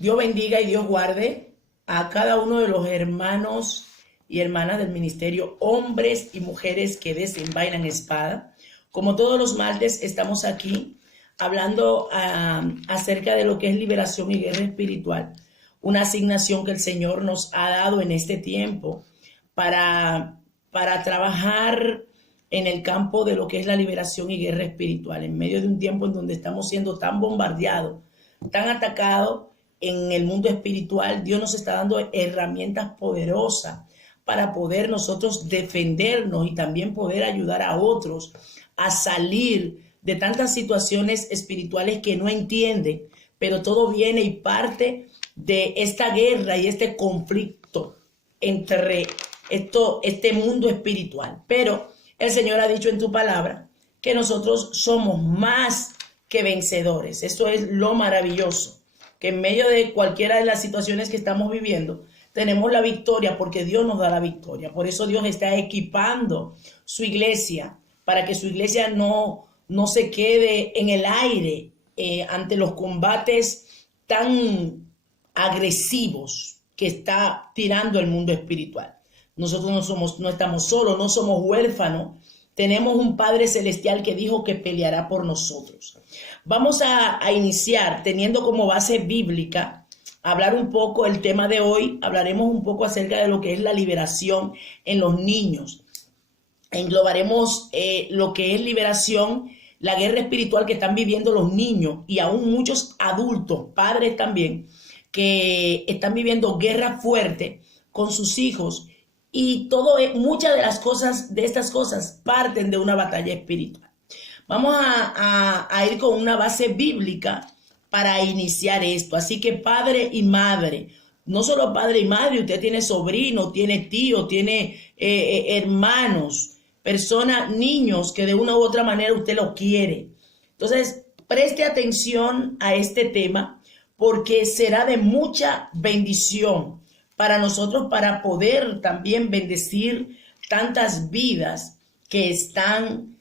Dios bendiga y Dios guarde a cada uno de los hermanos y hermanas del ministerio, hombres y mujeres que desenvainan espada. Como todos los martes, estamos aquí hablando acerca de lo que es liberación y guerra espiritual, una asignación que el Señor nos ha dado en este tiempo para trabajar en el campo de lo que es la liberación y guerra espiritual, en medio de un tiempo en donde estamos siendo tan bombardeados, tan atacados en el mundo espiritual. Dios nos está dando herramientas poderosas para poder nosotros defendernos y también poder ayudar a otros a salir de tantas situaciones espirituales que no entienden, pero todo viene y parte de esta guerra y este conflicto entre este mundo espiritual. Pero el Señor ha dicho en tu palabra que nosotros somos más que vencedores. Eso es lo maravilloso, que en medio de cualquiera de las situaciones que estamos viviendo, tenemos la victoria porque Dios nos da la victoria. Por eso Dios está equipando su iglesia para que su iglesia no se quede en el aire ante los combates tan agresivos que está tirando el mundo espiritual. Nosotros no estamos solos, no somos huérfanos. Tenemos un Padre Celestial que dijo que peleará por nosotros. Vamos a iniciar teniendo como base bíblica, hablar un poco el tema de hoy. Hablaremos un poco acerca de lo que es la liberación en los niños. Englobaremos lo que es liberación, la guerra espiritual que están viviendo los niños y aún muchos adultos, padres también, que están viviendo guerra fuerte con sus hijos. Y muchas de estas cosas parten de una batalla espiritual. Vamos a ir con una base bíblica para iniciar esto. Así que padre y madre, no solo padre y madre, usted tiene sobrino, tiene tío, tiene hermanos, personas, niños que de una u otra manera usted lo quiere. Entonces, preste atención a este tema porque será de mucha bendición para nosotros, para poder también bendecir tantas vidas que están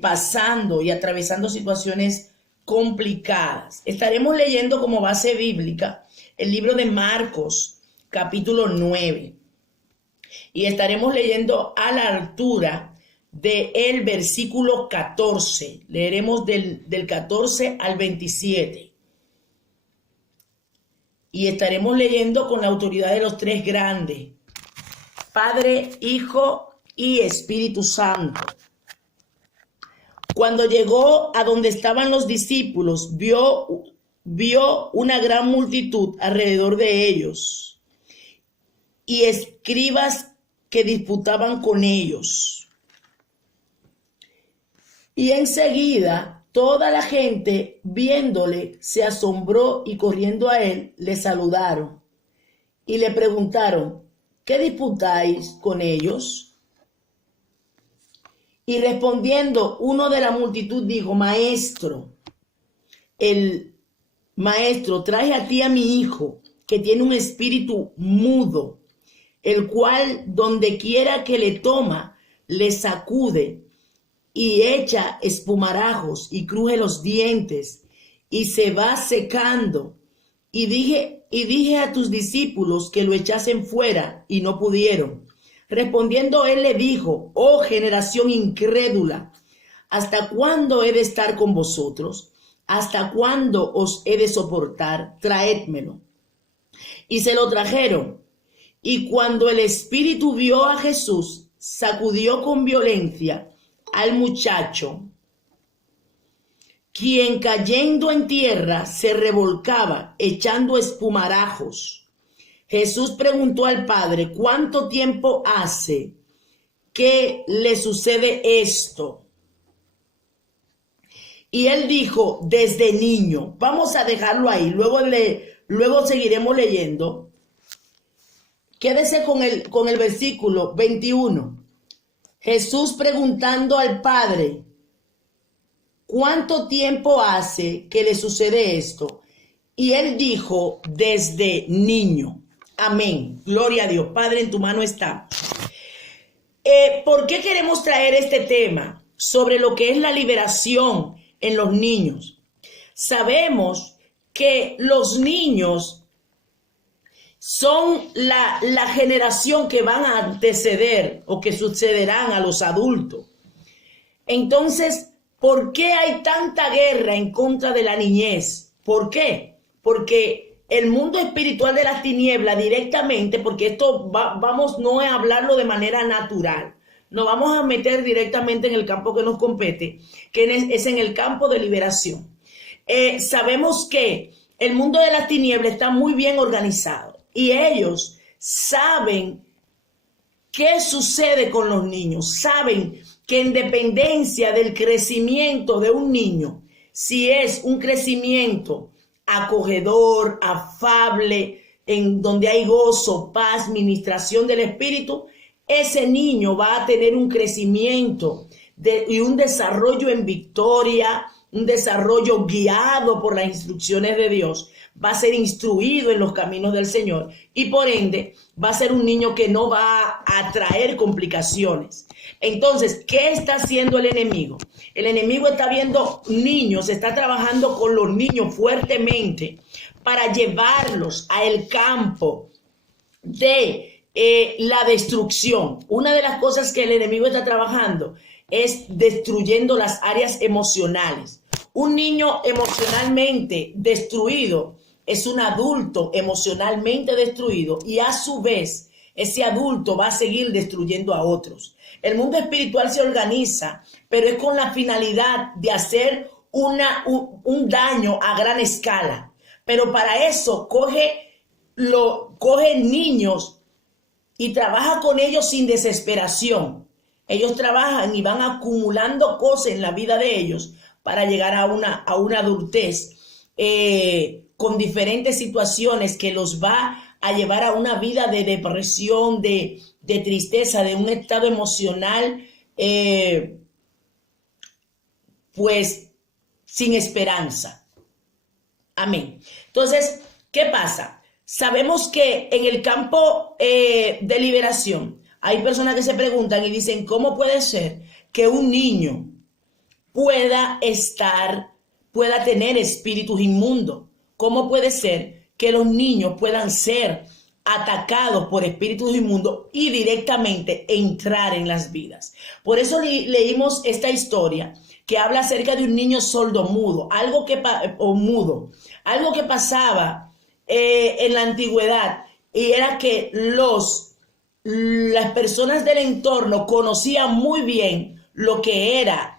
pasando y atravesando situaciones complicadas. Estaremos leyendo como base bíblica el libro de Marcos, capítulo 9. Y estaremos leyendo a la altura del versículo 14. Leeremos del 14 al 27. Y estaremos leyendo con la autoridad de los tres grandes: Padre, Hijo y Espíritu Santo. Cuando llegó a donde estaban los discípulos, vio una gran multitud alrededor de ellos y escribas que disputaban con ellos. Y enseguida toda la gente, viéndole, se asombró y corriendo a él, le saludaron y le preguntaron: ¿qué disputáis con ellos? Y respondiendo, uno de la multitud dijo: Maestro, el maestro trae a ti a mi hijo, que tiene un espíritu mudo, el cual donde quiera que le toma, le sacude y echa espumarajos y cruje los dientes y se va secando. Y dije a tus discípulos que lo echasen fuera y no pudieron. Respondiendo él le dijo: oh generación incrédula, ¿hasta cuándo he de estar con vosotros? ¿Hasta cuándo os he de soportar? Traédmelo. Y se lo trajeron. Y cuando el espíritu vio a Jesús, sacudió con violencia al muchacho, quien cayendo en tierra se revolcaba, echando espumarajos. Jesús preguntó al padre: ¿cuánto tiempo hace que le sucede esto? Y él dijo: desde niño. Vamos a dejarlo ahí, luego seguiremos leyendo. Quédese con el versículo 21. Jesús preguntando al padre: ¿cuánto tiempo hace que le sucede esto? Y él dijo: desde niño. Amén. Gloria a Dios. Padre, en tu mano está. ¿Por qué queremos traer este tema sobre lo que es la liberación en los niños? Sabemos que los niños son la generación que van a anteceder o que sucederán a los adultos. Entonces, ¿por qué hay tanta guerra en contra de la niñez? ¿Por qué? Porque el mundo espiritual de las tinieblas directamente, porque esto vamos no a hablarlo de manera natural, nos vamos a meter directamente en el campo que nos compete, que es en el campo de liberación. Sabemos que el mundo de las tinieblas está muy bien organizado y ellos saben qué sucede con los niños, saben que en dependencia del crecimiento de un niño, si es un crecimiento acogedor, afable, en donde hay gozo, paz, ministración del Espíritu, ese niño va a tener un crecimiento y un desarrollo en victoria, un desarrollo guiado por las instrucciones de Dios, va a ser instruido en los caminos del Señor y por ende va a ser un niño que no va a traer complicaciones. Entonces, ¿qué está haciendo el enemigo? El enemigo está viendo niños, está trabajando con los niños fuertemente para llevarlos al campo de la destrucción. Una de las cosas que el enemigo está trabajando es destruyendo las áreas emocionales. Un niño emocionalmente destruido es un adulto emocionalmente destruido y a su vez ese adulto va a seguir destruyendo a otros. El mundo espiritual se organiza, pero es con la finalidad de hacer un daño a gran escala. Pero para eso coge niños y trabaja con ellos sin desesperación. Ellos trabajan y van acumulando cosas en la vida de ellos para llegar a una adultez con diferentes situaciones que los va a llevar a una vida de depresión, de tristeza, de un estado emocional, pues sin esperanza. Amén. Entonces, ¿qué pasa? Sabemos que en el campo de liberación hay personas que se preguntan y dicen, ¿cómo puede ser que un niño pueda tener espíritus inmundos? ¿Cómo puede ser que los niños puedan ser atacados por espíritus inmundos y directamente entrar en las vidas? Por eso leímos esta historia que habla acerca de un niño sordo-mudo, algo que pasaba en la antigüedad, y era que las personas del entorno conocían muy bien lo que era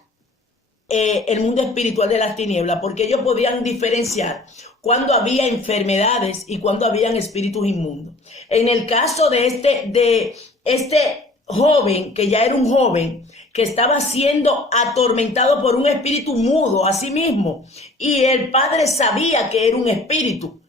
el mundo espiritual de las tinieblas, porque ellos podían diferenciar cuando había enfermedades y cuando habían espíritus inmundos. En el caso de este joven, que ya era un joven, que estaba siendo atormentado por un espíritu mudo a sí mismo, y el padre sabía que era un espíritu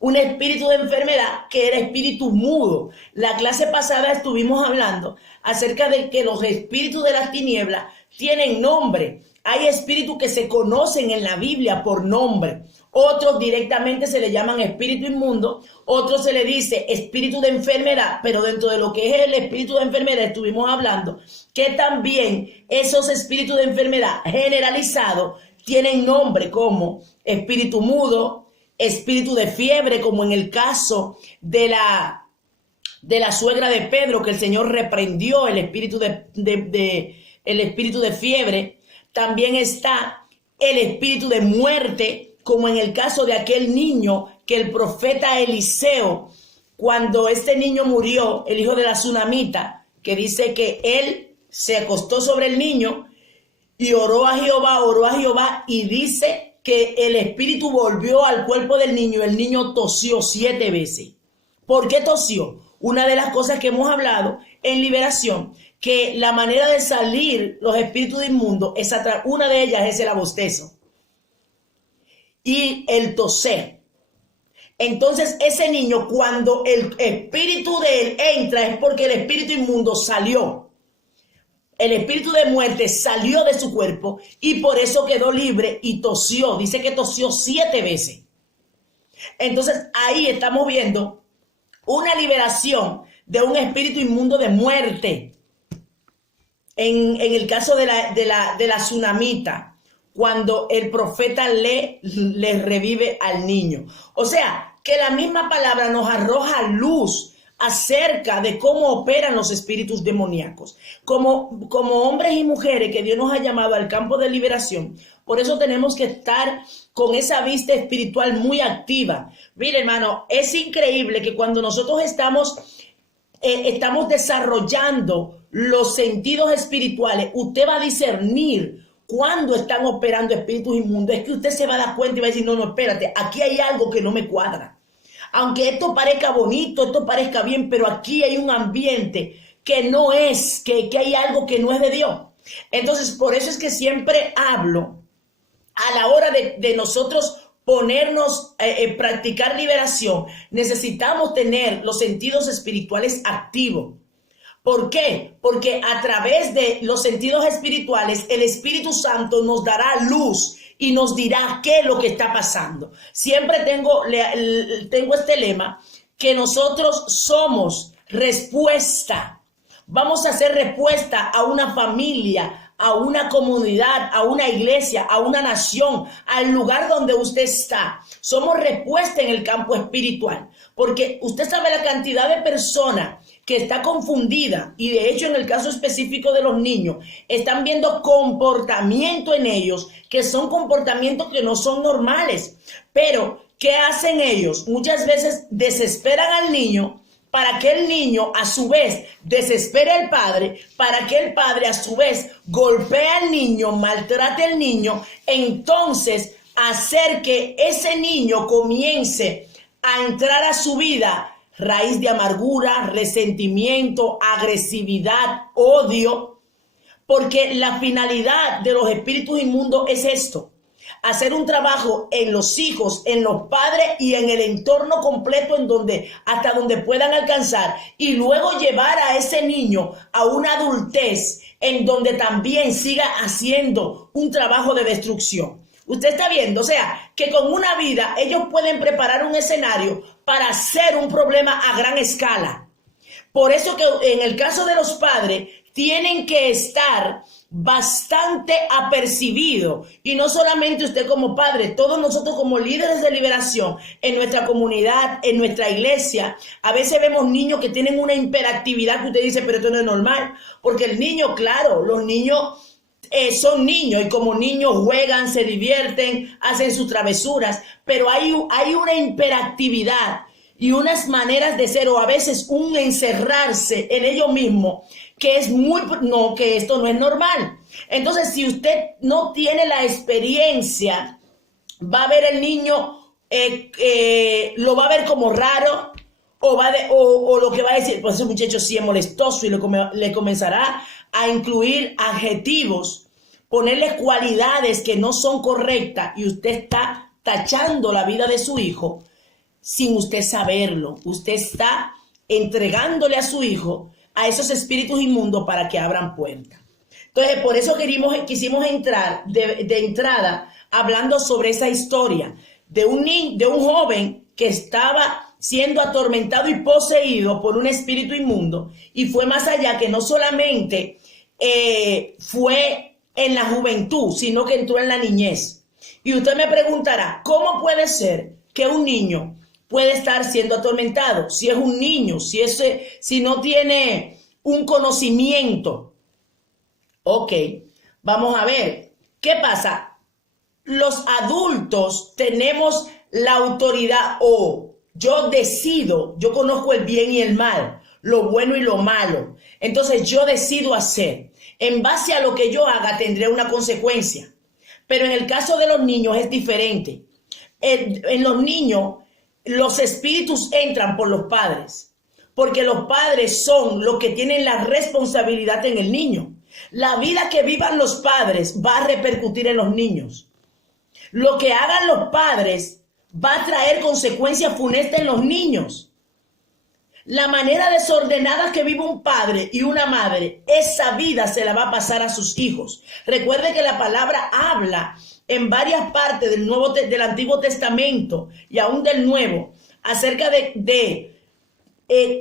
de enfermedad, que era espíritu mudo. La clase pasada estuvimos hablando acerca de que los espíritus de las tinieblas tienen nombre. Hay espíritus que se conocen en la Biblia por nombre. Otros directamente se le llaman espíritu inmundo, otros se le dice espíritu de enfermedad, pero dentro de lo que es el espíritu de enfermedad estuvimos hablando que también esos espíritus de enfermedad generalizados tienen nombre como espíritu mudo, espíritu de fiebre, como en el caso de la suegra de Pedro, que el Señor reprendió el espíritu el espíritu de fiebre. También está el espíritu de muerte, como en el caso de aquel niño que el profeta Eliseo, cuando este niño murió, el hijo de la tsunamita, que dice que él se acostó sobre el niño y oró a Jehová, y dice que el espíritu volvió al cuerpo del niño y el niño tosió 7 veces. ¿Por qué tosió? Una de las cosas que hemos hablado en liberación, que la manera de salir los espíritus inmundos, una de ellas es el abostezo y el toser. Entonces ese niño, cuando el espíritu de él entra, es porque el espíritu inmundo salió. El espíritu de muerte salió de su cuerpo y por eso quedó libre y tosió. Dice que tosió 7 veces. Entonces ahí estamos viendo una liberación de un espíritu inmundo de muerte. En el caso de la tsunamita, cuando el profeta le revive al niño. O sea, que la misma palabra nos arroja luz acerca de cómo operan los espíritus demoníacos. Como hombres y mujeres que Dios nos ha llamado al campo de liberación, por eso tenemos que estar con esa vista espiritual muy activa. Mire, hermano, es increíble que cuando nosotros estamos desarrollando los sentidos espirituales, usted va a discernir cuando están operando espíritus inmundos. Es que usted se va a dar cuenta y va a decir, no, espérate, aquí hay algo que no me cuadra. Aunque esto parezca bonito, esto parezca bien, pero aquí hay un ambiente que no es, que hay algo que no es de Dios. Entonces, por eso es que siempre hablo a la hora de nosotros ponernos, practicar liberación, necesitamos tener los sentidos espirituales activos. ¿Por qué? Porque a través de los sentidos espirituales, el Espíritu Santo nos dará luz y nos dirá qué es lo que está pasando. Siempre tengo este lema, que nosotros somos respuesta. Vamos a hacer respuesta a una familia, a una comunidad, a una iglesia, a una nación, al lugar donde usted está. Somos respuesta en el campo espiritual, porque usted sabe la cantidad de personas que está confundida, y de hecho en el caso específico de los niños, están viendo comportamiento en ellos que son comportamientos que no son normales. Pero, ¿qué hacen ellos? Muchas veces desesperan al niño para que el niño a su vez desespere al padre, para que el padre a su vez golpee al niño, maltrate al niño, entonces hacer que ese niño comience a entrar a su vida raíz de amargura, resentimiento, agresividad, odio, porque la finalidad de los espíritus inmundos es esto: hacer un trabajo en los hijos, en los padres y en el entorno completo, hasta donde puedan alcanzar, y luego llevar a ese niño a una adultez en donde también siga haciendo un trabajo de destrucción. Usted está viendo, o sea, que con una vida ellos pueden preparar un escenario para hacer un problema a gran escala. Por eso que en el caso de los padres tienen que estar bastante apercibidos, y no solamente usted como padre, todos nosotros como líderes de liberación en nuestra comunidad, en nuestra iglesia. A veces vemos niños que tienen una hiperactividad que usted dice, pero esto no es normal, porque el niño, claro, los niños son niños, y como niños juegan, se divierten, hacen sus travesuras, pero hay una hiperactividad y unas maneras de ser, o a veces un encerrarse en ellos mismos, que que esto no es normal. Entonces, si usted no tiene la experiencia, va a ver el niño, lo va a ver como raro, o lo que va a decir, pues ese muchacho sí es molestoso, y le comenzará a incluir adjetivos, ponerle cualidades que no son correctas, y usted está tachando la vida de su hijo sin usted saberlo. Usted está entregándole a su hijo a esos espíritus inmundos para que abran puertas. Entonces, por eso quisimos entrar de entrada hablando sobre esa historia de un joven que estaba siendo atormentado y poseído por un espíritu inmundo, y fue más allá, que no solamente fue en la juventud, sino que entró en la niñez. Y usted me preguntará, ¿cómo puede ser que un niño puede estar siendo atormentado? Si es un niño, si no tiene un conocimiento. Ok, vamos a ver, ¿qué pasa? Los adultos tenemos la autoridad, o yo decido, yo conozco el bien y el mal, lo bueno y lo malo. Entonces yo decido hacer. En base a lo que yo haga tendré una consecuencia. Pero en el caso de los niños es diferente. En los niños, los espíritus entran por los padres, porque los padres son los que tienen la responsabilidad en el niño. La vida que vivan los padres va a repercutir en los niños. Lo que hagan los padres va a traer consecuencias funestas en los niños. La manera desordenada que vive un padre y una madre, esa vida se la va a pasar a sus hijos. Recuerde que la palabra habla en varias partes del Antiguo Testamento y aún del Nuevo acerca de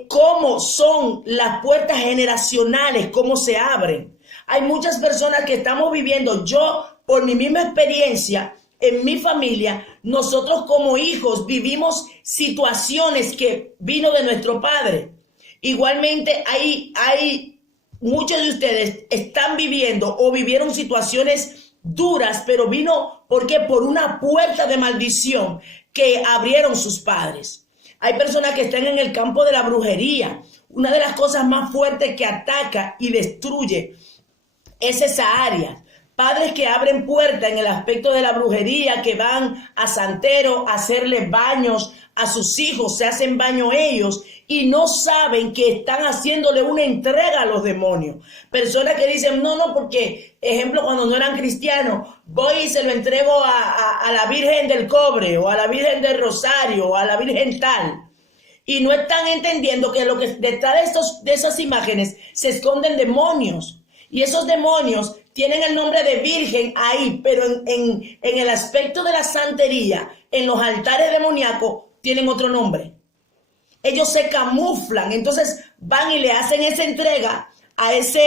cómo son las puertas generacionales, cómo se abren. Hay muchas personas que estamos viviendo, yo por mi misma experiencia, en mi familia, nosotros como hijos vivimos situaciones que vino de nuestro padre. Igualmente hay muchos de ustedes están viviendo o vivieron situaciones duras, pero vino, ¿por qué? Por una puerta de maldición que abrieron sus padres. Hay personas que están en el campo de la brujería. Una de las cosas más fuertes que ataca y destruye es esa área. Padres que abren puertas en el aspecto de la brujería, que van a santero a hacerle baños a sus hijos, se hacen baño ellos y no saben que están haciéndole una entrega a los demonios. Personas que dicen, no, porque, ejemplo, cuando no eran cristianos, voy y se lo entrego a la Virgen del Cobre, o a la Virgen del Rosario, o a la Virgen tal. Y no están entendiendo que detrás de esas imágenes se esconden demonios. Y esos demonios tienen el nombre de virgen ahí, pero en el aspecto de la santería, en los altares demoníacos, tienen otro nombre. Ellos se camuflan, entonces van y le hacen esa entrega a esa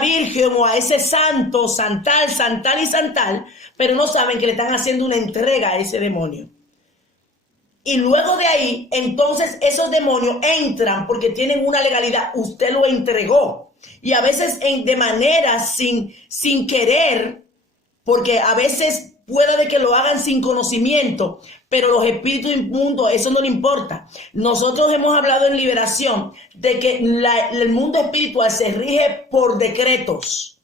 virgen o a ese santo, santal y santal, pero no saben que le están haciendo una entrega a ese demonio. Y luego de ahí, entonces esos demonios entran porque tienen una legalidad. Usted lo entregó. Y a veces de manera sin querer, porque a veces puede de que lo hagan sin conocimiento, pero los espíritus inmundos, eso no le importa. Nosotros hemos hablado en liberación de que el mundo espiritual se rige por decretos.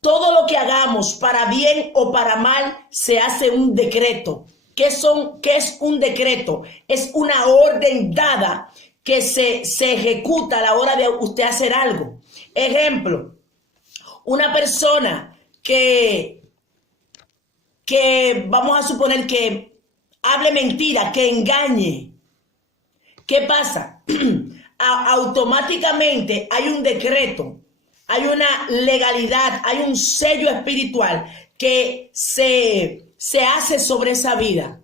Todo lo que hagamos, para bien o para mal, se hace un decreto. ¿Qué es un decreto? Es una orden dada que se ejecuta a la hora de usted hacer algo. Ejemplo, una persona que vamos a suponer que hable mentira, que engañe. ¿Qué pasa? Automáticamente hay un decreto, hay una legalidad, hay un sello espiritual que se hace sobre esa vida.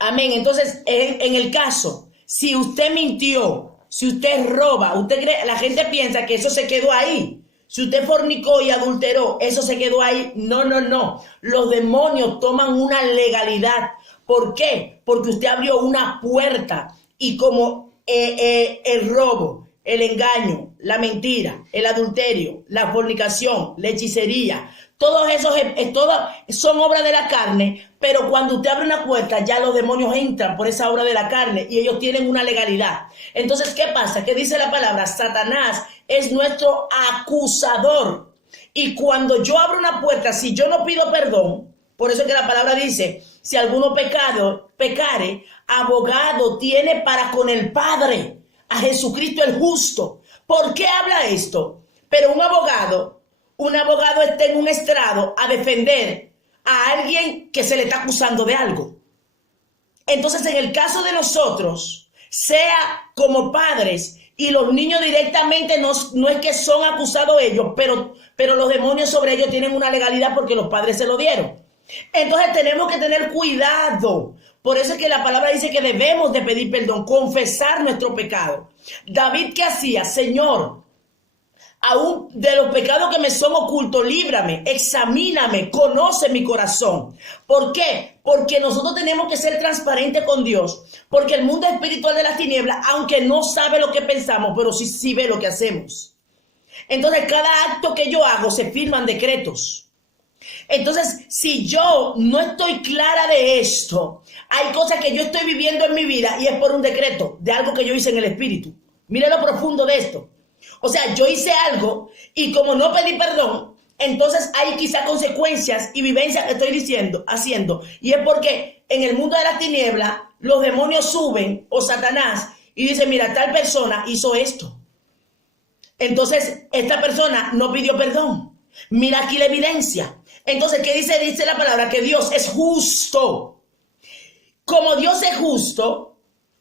Amén. Entonces, en el caso, si usted mintió, si usted roba, la gente piensa que eso se quedó ahí. Si usted fornicó y adulteró, eso se quedó ahí. No. Los demonios toman una legalidad. ¿Por qué? Porque usted abrió una puerta y como el robo, el engaño, la mentira, el adulterio, la fornicación, la hechicería, todos esos son obras de la carne, pero cuando usted abre una puerta, ya los demonios entran por esa obra de la carne y ellos tienen una legalidad. Entonces, ¿qué pasa? ¿Qué dice la palabra? Satanás es nuestro acusador. Y cuando yo abro una puerta, si yo no pido perdón, por eso es que la palabra dice, si alguno pecare, abogado tiene para con el Padre, a Jesucristo el justo. ¿Por qué habla esto? Pero un abogado está en un estrado a defender a alguien que se le está acusando de algo. Entonces, en el caso de nosotros, sea como padres y los niños directamente no es que son acusados ellos, pero los demonios sobre ellos tienen una legalidad porque los padres se lo dieron. Entonces tenemos que tener cuidado. Por eso es que la palabra dice que debemos de pedir perdón, confesar nuestro pecado. David, ¿qué hacía? Señor, aún de los pecados que me son ocultos, líbrame, examíname, conoce mi corazón. ¿Por qué? Porque nosotros tenemos que ser transparentes con Dios. Porque el mundo espiritual de las tinieblas, aunque no sabe lo que pensamos, pero sí ve lo que hacemos. Entonces, cada acto que yo hago se firman decretos. Entonces, si yo no estoy clara de esto, hay cosas que yo estoy viviendo en mi vida y es por un decreto de algo que yo hice en el espíritu. Mire lo profundo de esto. O sea, yo hice algo y como no pedí perdón, entonces hay quizás consecuencias y vivencias que estoy haciendo. Y es porque en el mundo de las tinieblas, los demonios suben o Satanás y dice, mira, tal persona hizo esto. Entonces, esta persona no pidió perdón. Mira aquí la evidencia. Entonces, ¿qué dice? Dice la palabra que Dios es justo. Como Dios es justo,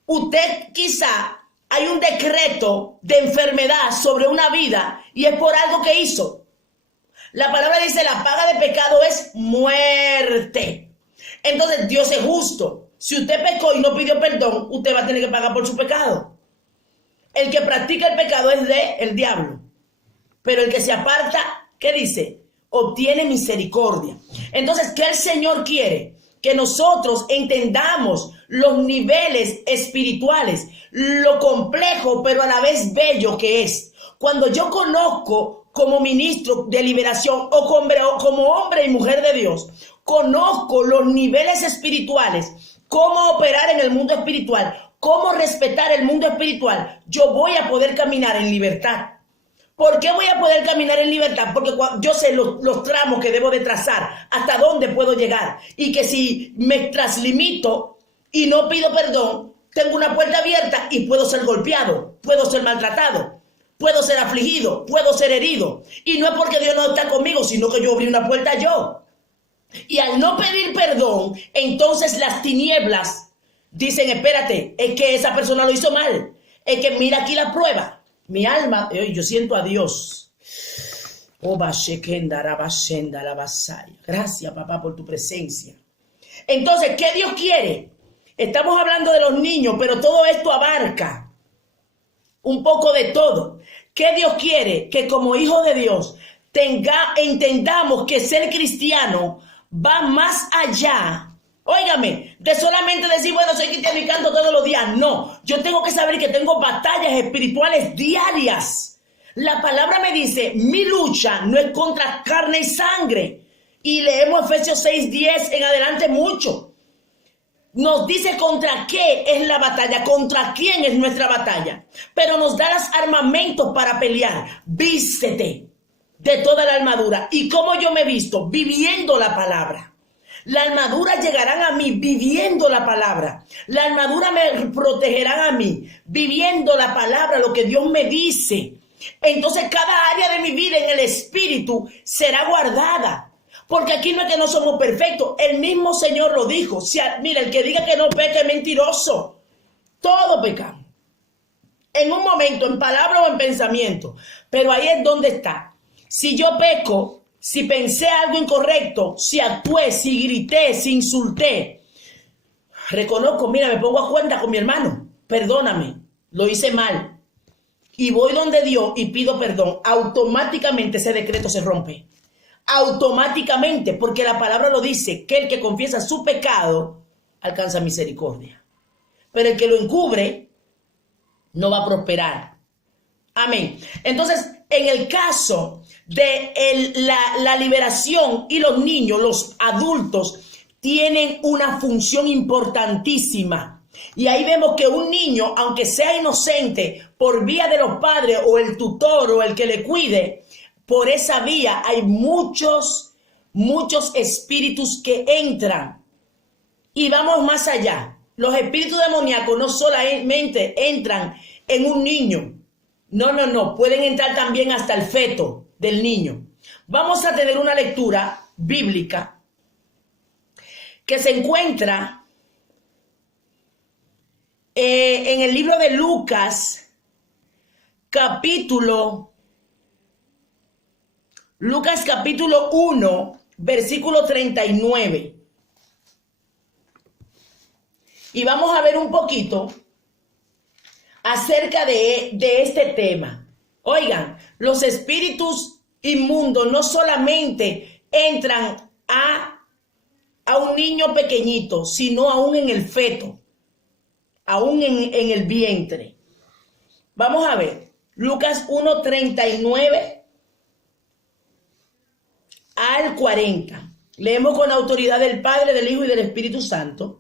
usted quizá hay un decreto de enfermedad sobre una vida y es por algo que hizo. La palabra dice, la paga de pecado es muerte. Entonces, Dios es justo. Si usted pecó y no pidió perdón, usted va a tener que pagar por su pecado. El que practica el pecado es del diablo. pero el que se aparta, ¿qué dice? Obtiene misericordia. Entonces, ¿qué el Señor quiere? Que nosotros entendamos los niveles espirituales, lo complejo, pero a la vez bello que es. Cuando yo conozco como ministro de liberación o como hombre y mujer de Dios, conozco los niveles espirituales, cómo operar en el mundo espiritual, cómo respetar el mundo espiritual, yo voy a poder caminar en libertad. ¿Por qué voy a poder caminar en libertad? Porque yo sé los tramos que debo de trazar, hasta dónde puedo llegar. Y que si me traslimito y no pido perdón, tengo una puerta abierta y puedo ser golpeado, puedo ser maltratado, puedo ser afligido, puedo ser herido. Y no es porque Dios no está conmigo, sino que yo abrí una puerta yo. Y al no pedir perdón, entonces las tinieblas dicen, espérate, es que esa persona lo hizo mal. Es que mira aquí la prueba. Mi alma, yo siento a Dios. Gracias, papá, por tu presencia. Entonces, ¿qué Dios quiere? Estamos hablando de los niños, pero todo esto abarca un poco de todo. ¿Qué Dios quiere? Que como hijos de Dios entendamos que ser cristiano va más allá. Óigame, de solamente decir, bueno, soy cristiano y canto todos los días. No, yo tengo que saber que tengo batallas espirituales diarias. La palabra me dice, mi lucha no es contra carne y sangre. Y leemos Efesios 6:10 en adelante mucho. Nos dice contra qué es la batalla, contra quién es nuestra batalla. Pero nos da los armamentos para pelear. Vístete de toda la armadura. ¿Y cómo yo me visto? Viviendo la palabra. La armadura llegarán a mí viviendo la palabra. La armadura me protegerán a mí viviendo la palabra, lo que Dios me dice. Entonces cada área de mi vida en el espíritu será guardada. Porque aquí no es que no somos perfectos. El mismo Señor lo dijo. Mira, el que diga que no peca es mentiroso. Todo pecamos. En un momento, en palabra o en pensamiento. Pero ahí es donde está. Si yo peco, si pensé algo incorrecto, si actué, si grité, si insulté, reconozco, mira, me pongo a cuenta con mi hermano, perdóname, lo hice mal. Y voy donde Dios y pido perdón. Automáticamente ese decreto se rompe. Automáticamente, porque la palabra lo dice, que el que confiesa su pecado alcanza misericordia. Pero el que lo encubre no va a prosperar. Amén. Entonces, en el caso de la liberación y los niños, los adultos, tienen una función importantísima. Y ahí vemos que un niño, aunque sea inocente, por vía de los padres o el tutor o el que le cuide, por esa vía hay muchos espíritus que entran. Y vamos más allá. Los espíritus demoníacos no solamente entran en un niño. No. Pueden entrar también hasta el feto del niño. Vamos a tener una lectura bíblica que se encuentra en el libro de Lucas, capítulo 1, versículo 39. Y vamos a ver un poquito acerca de este tema. Oigan, los espíritus inmundos no solamente entran a un niño pequeñito, sino aún en el feto, aún en el vientre. Vamos a ver, Lucas 1:39 al 40. Leemos con autoridad del Padre, del Hijo y del Espíritu Santo.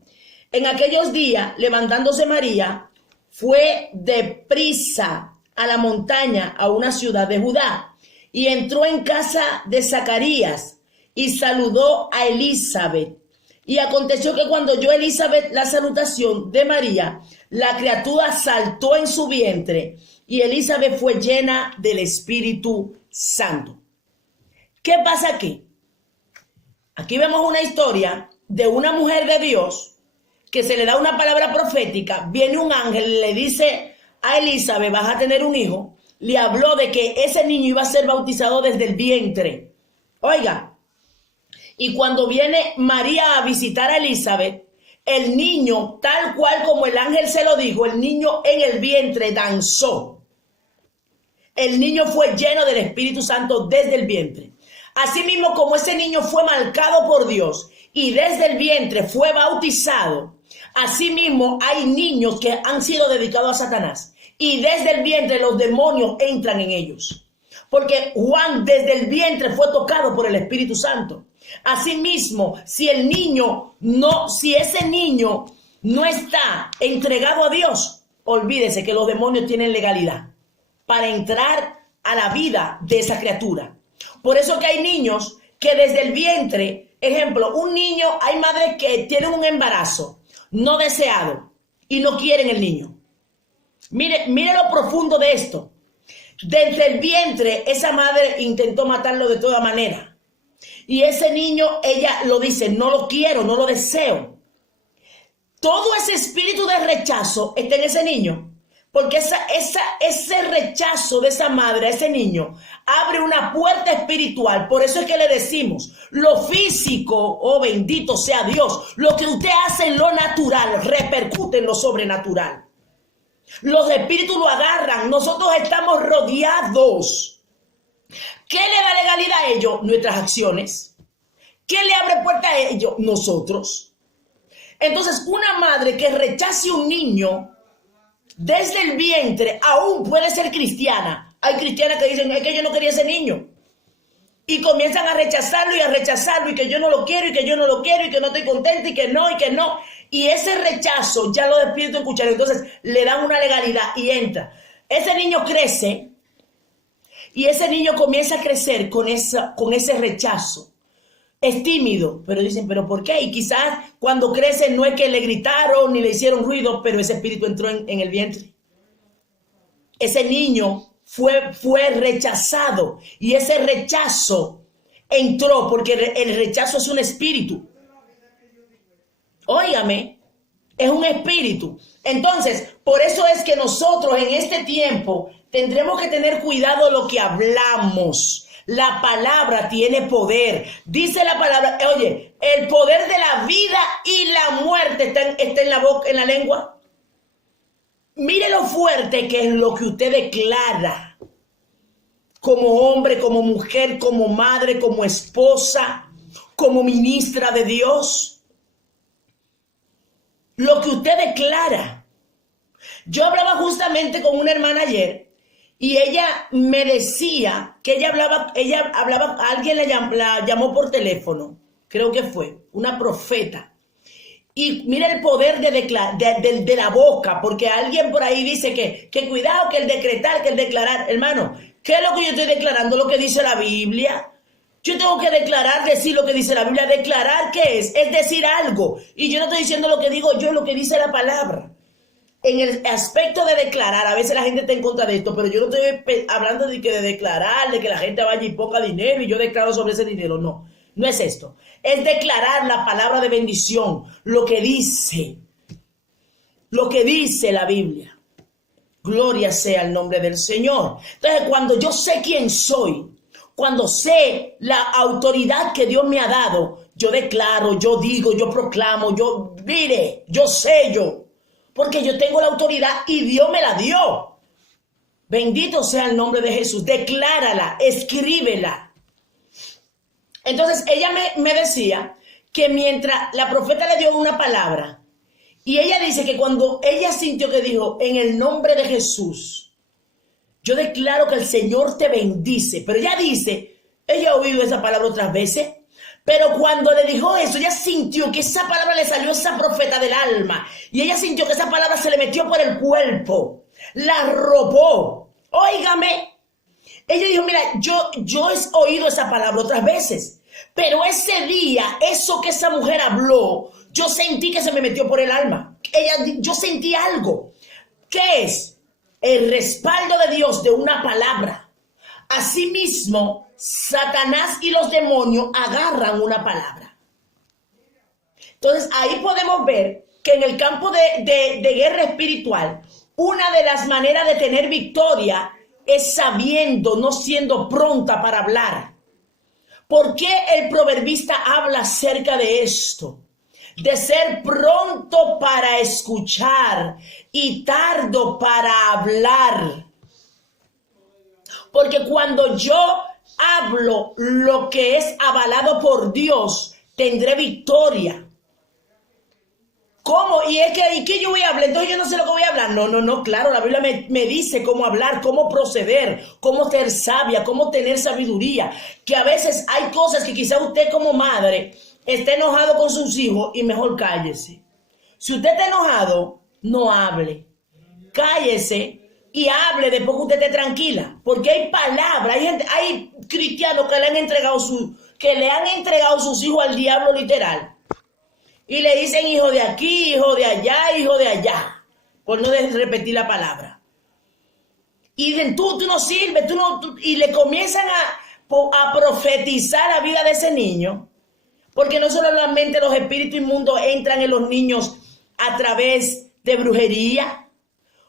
En aquellos días, levantándose María, fue deprisa a la montaña, a una ciudad de Judá, y entró en casa de Zacarías y saludó a Elizabeth. Y aconteció que cuando oyó Elizabeth la salutación de María, la criatura saltó en su vientre y Elizabeth fue llena del Espíritu Santo. ¿Qué pasa aquí? Aquí vemos una historia de una mujer de Dios que se le da una palabra profética. Viene un ángel, le dice a Elizabeth, vas a tener un hijo. Le habló de que ese niño iba a ser bautizado desde el vientre. Oiga, y cuando viene María a visitar a Elizabeth, el niño, tal cual como el ángel se lo dijo, el niño en el vientre danzó. el niño fue lleno del Espíritu Santo desde el vientre. Asimismo, como ese niño fue marcado por Dios y desde el vientre fue bautizado, asimismo hay niños que han sido dedicados a Satanás y desde el vientre los demonios entran en ellos. Porque Juan desde el vientre fue tocado por el Espíritu Santo. Asimismo, si ese niño no está entregado a Dios, olvídese que los demonios tienen legalidad para entrar a la vida de esa criatura. Por eso que hay niños que desde el vientre, ejemplo, hay madres que tienen un embarazo no deseado y no quieren el niño. Mire lo profundo de esto. Desde el vientre, esa madre intentó matarlo de toda manera. Y ese niño, ella lo dice, no lo quiero, no lo deseo. Todo ese espíritu de rechazo está en ese niño. Porque ese rechazo de esa madre a ese niño abre una puerta espiritual. Por eso es que le decimos, lo físico, oh bendito sea Dios, lo que usted hace en lo natural repercute en lo sobrenatural. Los espíritus lo agarran. Nosotros estamos rodeados. ¿Qué le da legalidad a ellos? Nuestras acciones. ¿Qué le abre puerta a ellos? Nosotros. Entonces, una madre que rechace un niño desde el vientre aún puede ser cristiana. Hay cristianas que dicen, es que yo no quería ese niño. Y comienzan a rechazarlo y que yo no lo quiero y que yo no lo quiero y que no estoy contenta y que no. Y ese rechazo ya los espíritus escucharon. Entonces le dan una legalidad y entra. Ese niño crece y ese niño comienza a crecer con ese rechazo. Es tímido, pero dicen, ¿pero por qué? Y quizás cuando crece no es que le gritaron ni le hicieron ruido, pero ese espíritu entró en el vientre. Ese niño fue rechazado y ese rechazo entró porque el rechazo es un espíritu. Óigame, es un espíritu. Entonces, por eso es que nosotros en este tiempo tendremos que tener cuidado de lo que hablamos. La palabra tiene poder. Dice la palabra, oye, el poder de la vida y la muerte está en la boca, en la lengua. Mire lo fuerte que es lo que usted declara. Como hombre, como mujer, como madre, como esposa, como ministra de Dios. Lo que usted declara. Yo hablaba justamente con una hermana ayer y ella me decía que ella hablaba, alguien la llamó por teléfono, creo que fue una profeta. Y mira el poder de la boca, porque alguien por ahí dice que cuidado, que el decretar, que el declarar. Hermano, ¿qué es lo que yo estoy declarando? Lo que dice la Biblia. Yo tengo que decir lo que dice la Biblia. Declarar, ¿qué es? Es decir algo. Y yo no estoy diciendo lo que digo yo, lo que dice la palabra. En el aspecto de declarar, a veces la gente está en contra de esto, pero yo no estoy hablando de declarar, de que la gente vaya y ponga dinero y yo declaro sobre ese dinero. No, no es esto. Es declarar la palabra de bendición, lo que dice la Biblia. Gloria sea el nombre del Señor. Entonces, cuando yo sé quién soy, cuando sé la autoridad que Dios me ha dado, yo declaro, yo digo, yo proclamo, yo sello, porque yo tengo la autoridad y Dios me la dio. Bendito sea el nombre de Jesús. Declárala, escríbela. Entonces ella me decía que mientras la profeta le dio una palabra, y ella dice que cuando ella sintió que dijo, en el nombre de Jesús, yo declaro que el Señor te bendice. Pero ella dice, ella ha oído esa palabra otras veces, pero cuando le dijo eso, ella sintió que esa palabra le salió a esa profeta del alma. Y ella sintió que esa palabra se le metió por el cuerpo, la arropó. Óigame, ella dijo, mira, yo he oído esa palabra otras veces, pero ese día, eso que esa mujer habló, yo sentí que se me metió por el alma. Yo sentí algo. ¿Qué es? El respaldo de Dios de una palabra. Asimismo, Satanás y los demonios agarran una palabra. Entonces, ahí podemos ver que en el campo de guerra espiritual, una de las maneras de tener victoria es sabiendo, no siendo pronta para hablar. ¿Por qué el proverbista habla acerca de esto? De ser pronto para escuchar y tardo para hablar. Porque cuando yo hablo lo que es avalado por Dios, tendré victoria. ¿Cómo? ¿Y qué yo voy a hablar? Entonces yo no sé lo que voy a hablar. No, claro, la Biblia me dice cómo hablar, cómo proceder, cómo ser sabia, cómo tener sabiduría. Que a veces hay cosas que quizá usted como madre esté enojado con sus hijos y mejor cállese. Si usted está enojado, no hable. Cállese y hable después que usted esté tranquila. Porque hay palabras, hay cristianos que le han entregado sus hijos al diablo literal. Y le dicen hijo de aquí, hijo de allá, hijo de allá. Por no repetir la palabra. Y dicen, tú no sirves, y le comienzan a profetizar la vida de ese niño. Porque no solamente los espíritus inmundos entran en los niños a través de brujería.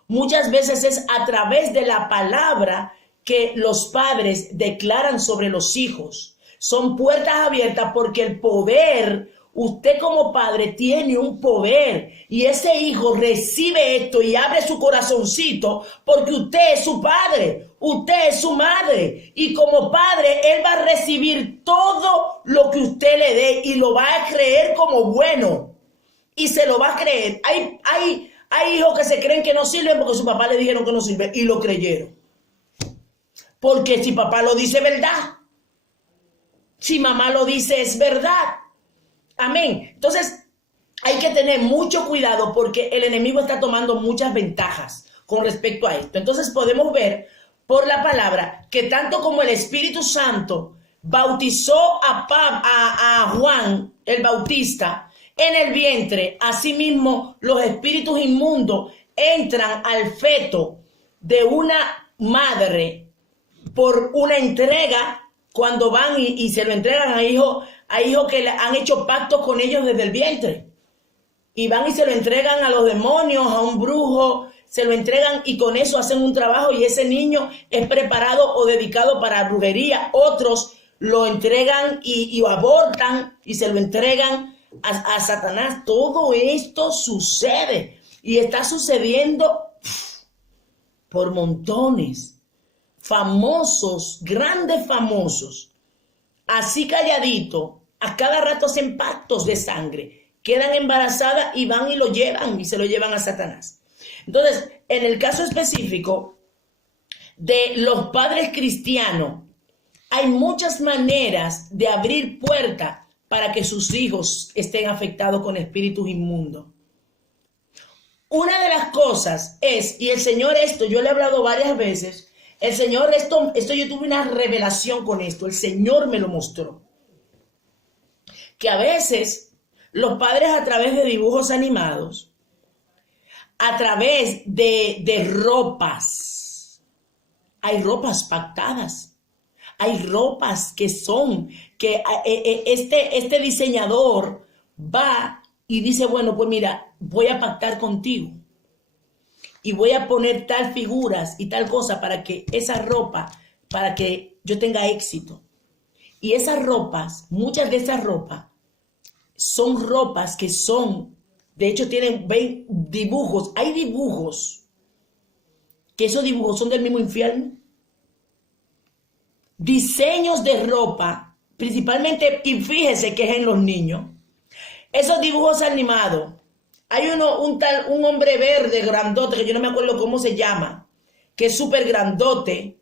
Muchas veces es a través de la palabra que los padres declaran sobre los hijos. Son puertas abiertas porque el poder... Usted como padre tiene un poder y ese hijo recibe esto y abre su corazoncito porque usted es su padre, usted es su madre y como padre él va a recibir todo lo que usted le dé y lo va a creer como bueno y se lo va a creer. Hay hijos que se creen que no sirven porque su papá le dijeron que no sirve y lo creyeron. Porque si papá lo dice, verdad. Si mamá lo dice, es verdad. Amén. Entonces, hay que tener mucho cuidado porque el enemigo está tomando muchas ventajas con respecto a esto. Entonces, podemos ver por la palabra que tanto como el Espíritu Santo bautizó a Juan el Bautista en el vientre, asimismo los espíritus inmundos entran al feto de una madre por una entrega cuando van y se lo entregan a hijos que han hecho pactos con ellos desde el vientre. Y van y se lo entregan a los demonios, a un brujo, se lo entregan y con eso hacen un trabajo y ese niño es preparado o dedicado para brujería. Otros lo entregan y abortan y se lo entregan a Satanás. Todo esto sucede y está sucediendo por montones. Famosos, grandes famosos, así calladito, a cada rato hacen pactos de sangre, quedan embarazadas y van y lo llevan y se lo llevan a Satanás. Entonces, en el caso específico de los padres cristianos, hay muchas maneras de abrir puertas para que sus hijos estén afectados con espíritus inmundos. Una de las cosas es, y el Señor yo le he hablado varias veces, el Señor, esto yo tuve una revelación con esto. El Señor me lo mostró. Que a veces los padres a través de dibujos animados, a través de ropas, hay ropas pactadas. Hay ropas que este diseñador va y dice, bueno, pues mira, voy a pactar contigo. Y voy a poner tal figuras y tal cosa para que esa ropa, para que yo tenga éxito. Y esas ropas, muchas de esas ropas, son ropas que son, de hecho tienen dibujos. Hay dibujos, que esos dibujos son del mismo infierno. Diseños de ropa, principalmente, y fíjese que es en los niños. Esos dibujos animados. Hay un hombre verde grandote, que yo no me acuerdo cómo se llama, que es súper grandote.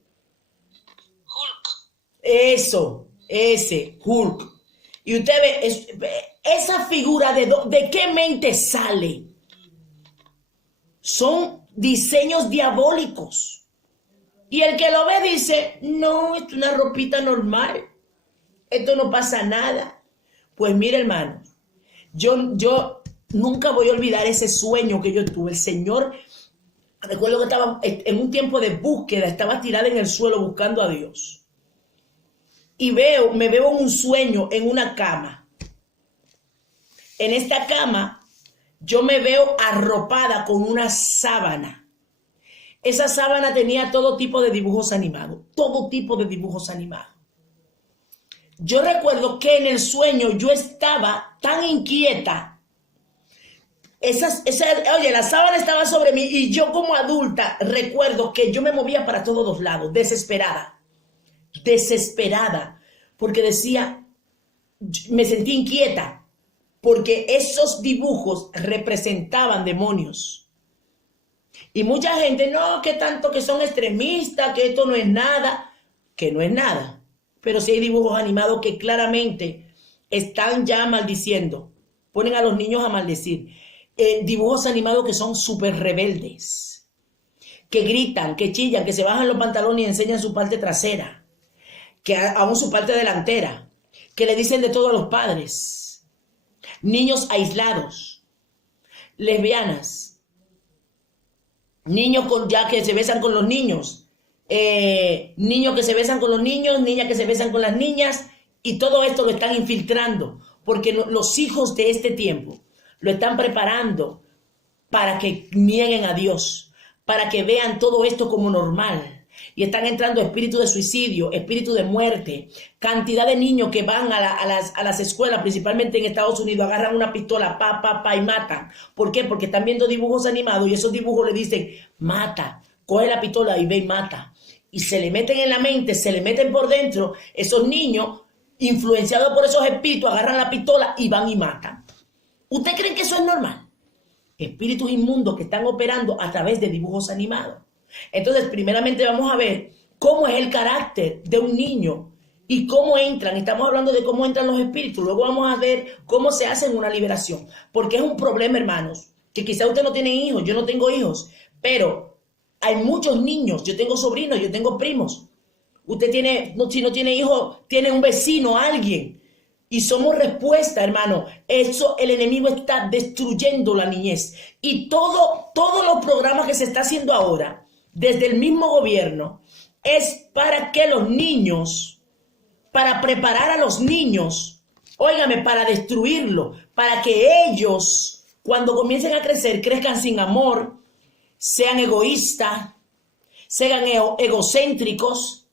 Hulk. Ese, Hulk. Y usted ve, esa figura de qué mente sale. Son diseños diabólicos. Y el que lo ve dice, no, esto es una ropita normal. Esto no pasa nada. Pues mire, hermano, yo nunca voy a olvidar ese sueño que yo tuve. El Señor, recuerdo que estaba en un tiempo de búsqueda, estaba tirada en el suelo buscando a Dios. Y me veo en un sueño en una cama. En esta cama yo me veo arropada con una sábana. Esa sábana tenía todo tipo de dibujos animados. Todo tipo de dibujos animados. Yo recuerdo que en el sueño yo estaba tan inquieta Oye, la sábana estaba sobre mí y yo como adulta recuerdo que yo me movía para todos los lados, desesperada, porque decía, me sentí inquieta, porque esos dibujos representaban demonios. Y mucha gente, no, que tanto que son extremistas, que esto no es nada, que no es nada. Pero sí hay dibujos animados que claramente están ya maldiciendo, ponen a los niños a maldecir. Dibujos animados que son súper rebeldes, que gritan, que chillan, que se bajan los pantalones y enseñan su parte trasera, que aún su parte delantera, que le dicen de todo a los padres, niños aislados, lesbianas, niños ya que se besan con los niños, niños que se besan con los niños, niñas que se besan con las niñas, y todo esto lo están infiltrando, porque los hijos de este tiempo lo están preparando para que nieguen a Dios, para que vean todo esto como normal. Y están entrando espíritus de suicidio, espíritus de muerte. Cantidad de niños que van a las escuelas, principalmente en Estados Unidos, agarran una pistola, y matan. ¿Por qué? Porque están viendo dibujos animados y esos dibujos le dicen, mata, coge la pistola y ve y mata. Y se le meten en la mente, se le meten por dentro. Esos niños, influenciados por esos espíritus, agarran la pistola y van y matan. ¿Usted cree que eso es normal? Espíritus inmundos que están operando a través de dibujos animados. Entonces, primeramente vamos a ver cómo es el carácter de un niño y cómo entran. Estamos hablando de cómo entran los espíritus. Luego vamos a ver cómo se hace una liberación. Porque es un problema, hermanos, que quizá usted no tiene hijos, yo no tengo hijos, pero hay muchos niños. Yo tengo sobrinos, yo tengo primos. Usted tiene, si no tiene hijos, tiene un vecino, alguien. Y somos respuesta, hermano. Eso, el enemigo está destruyendo la niñez. Y todos los programas que se está haciendo ahora, desde el mismo gobierno, es para que los niños, para preparar a los niños, óigame, para destruirlo, para que ellos, cuando comiencen a crecer, crezcan sin amor, sean egoístas, sean egocéntricos,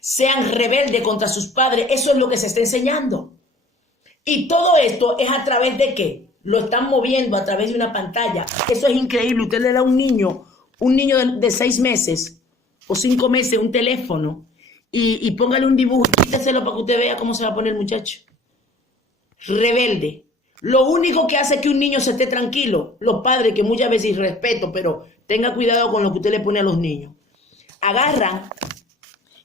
sean rebeldes contra sus padres. Eso es lo que se está enseñando. Y todo esto es a través de ¿qué? Lo están moviendo a través de una pantalla. Eso es increíble. Usted le da a un niño de 6 meses o 5 meses un teléfono y póngale un dibujo y quíteselo para que usted vea cómo se va a poner el muchacho. Rebelde. Lo único que hace que un niño se esté tranquilo, los padres, que muchas veces respeto, pero tenga cuidado con lo que usted le pone a los niños. Agarran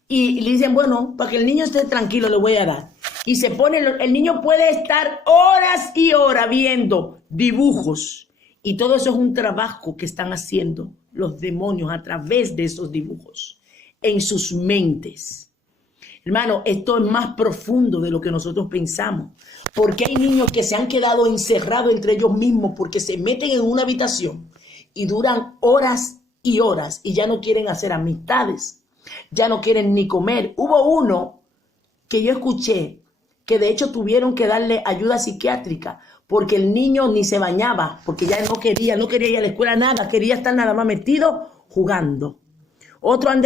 y le dicen, bueno, para que el niño esté tranquilo le voy a dar. Y se pone, el niño puede estar horas y horas viendo dibujos. Y todo eso es un trabajo que están haciendo los demonios a través de esos dibujos en sus mentes. Hermano, esto es más profundo de lo que nosotros pensamos. Porque hay niños que se han quedado encerrados entre ellos mismos porque se meten en una habitación y duran horas y horas y ya no quieren hacer amistades. Ya no quieren ni comer. Hubo uno que yo escuché que de hecho tuvieron que darle ayuda psiquiátrica porque el niño ni se bañaba, porque ya no quería ir a la escuela nada, quería estar nada más metido jugando. Otros han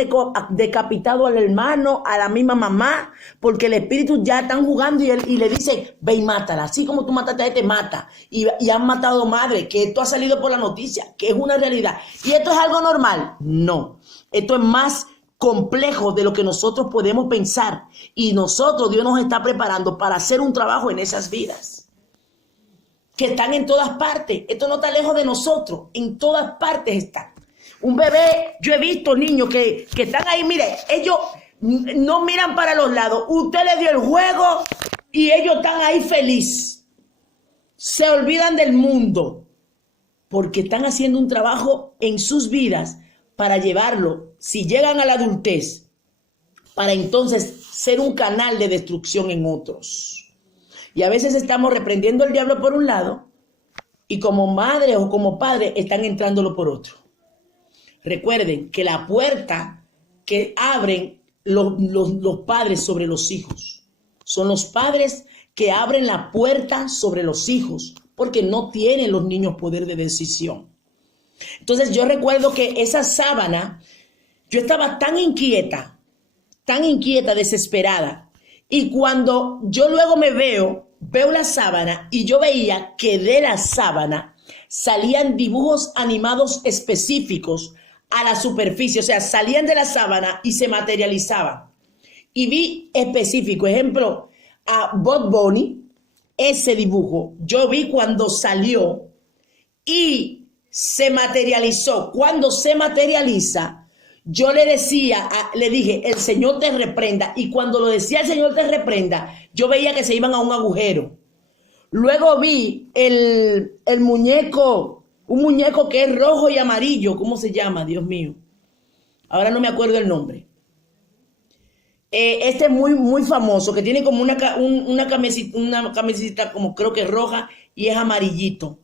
decapitado al hermano, a la misma mamá, porque el espíritu ya están jugando y le dice, ve y mátala. Así como tú mataste a este, mata. Y han matado madre, que esto ha salido por la noticia, que es una realidad. ¿Y esto es algo normal? No. Esto es más complejo de lo que nosotros podemos pensar. Y nosotros, Dios nos está preparando para hacer un trabajo en esas vidas. Que están en todas partes. Esto no está lejos de nosotros. En todas partes están. Un bebé, yo he visto niños que están ahí, mire, ellos no miran para los lados. Usted les dio el juego y ellos están ahí feliz. Se olvidan del mundo porque están haciendo un trabajo en sus vidas para llevarlo, si llegan a la adultez, para entonces ser un canal de destrucción en otros. Y a veces estamos reprendiendo al diablo por un lado y como madre o como padre están entrándolo por otro. Recuerden que la puerta que abren los padres sobre los hijos son los padres que abren la puerta sobre los hijos porque no tienen los niños poder de decisión. Entonces yo recuerdo que esa sábana, yo estaba tan inquieta, desesperada. Y cuando yo luego veo la sábana y yo veía que de la sábana salían dibujos animados específicos a la superficie, o sea, salían de la sábana y se materializaban. Y vi específico, ejemplo, a Bugs Bunny, ese dibujo, yo vi cuando salió y se materializó. Cuando se materializa, yo le decía, le dije, el Señor te reprenda. Y cuando lo decía el Señor te reprenda, yo veía que se iban a un agujero. Luego vi el muñeco, un muñeco que es rojo y amarillo. ¿Cómo se llama? Dios mío. Ahora no me acuerdo el nombre. Este es muy famoso, que tiene como una camisita como creo que roja y es amarillito.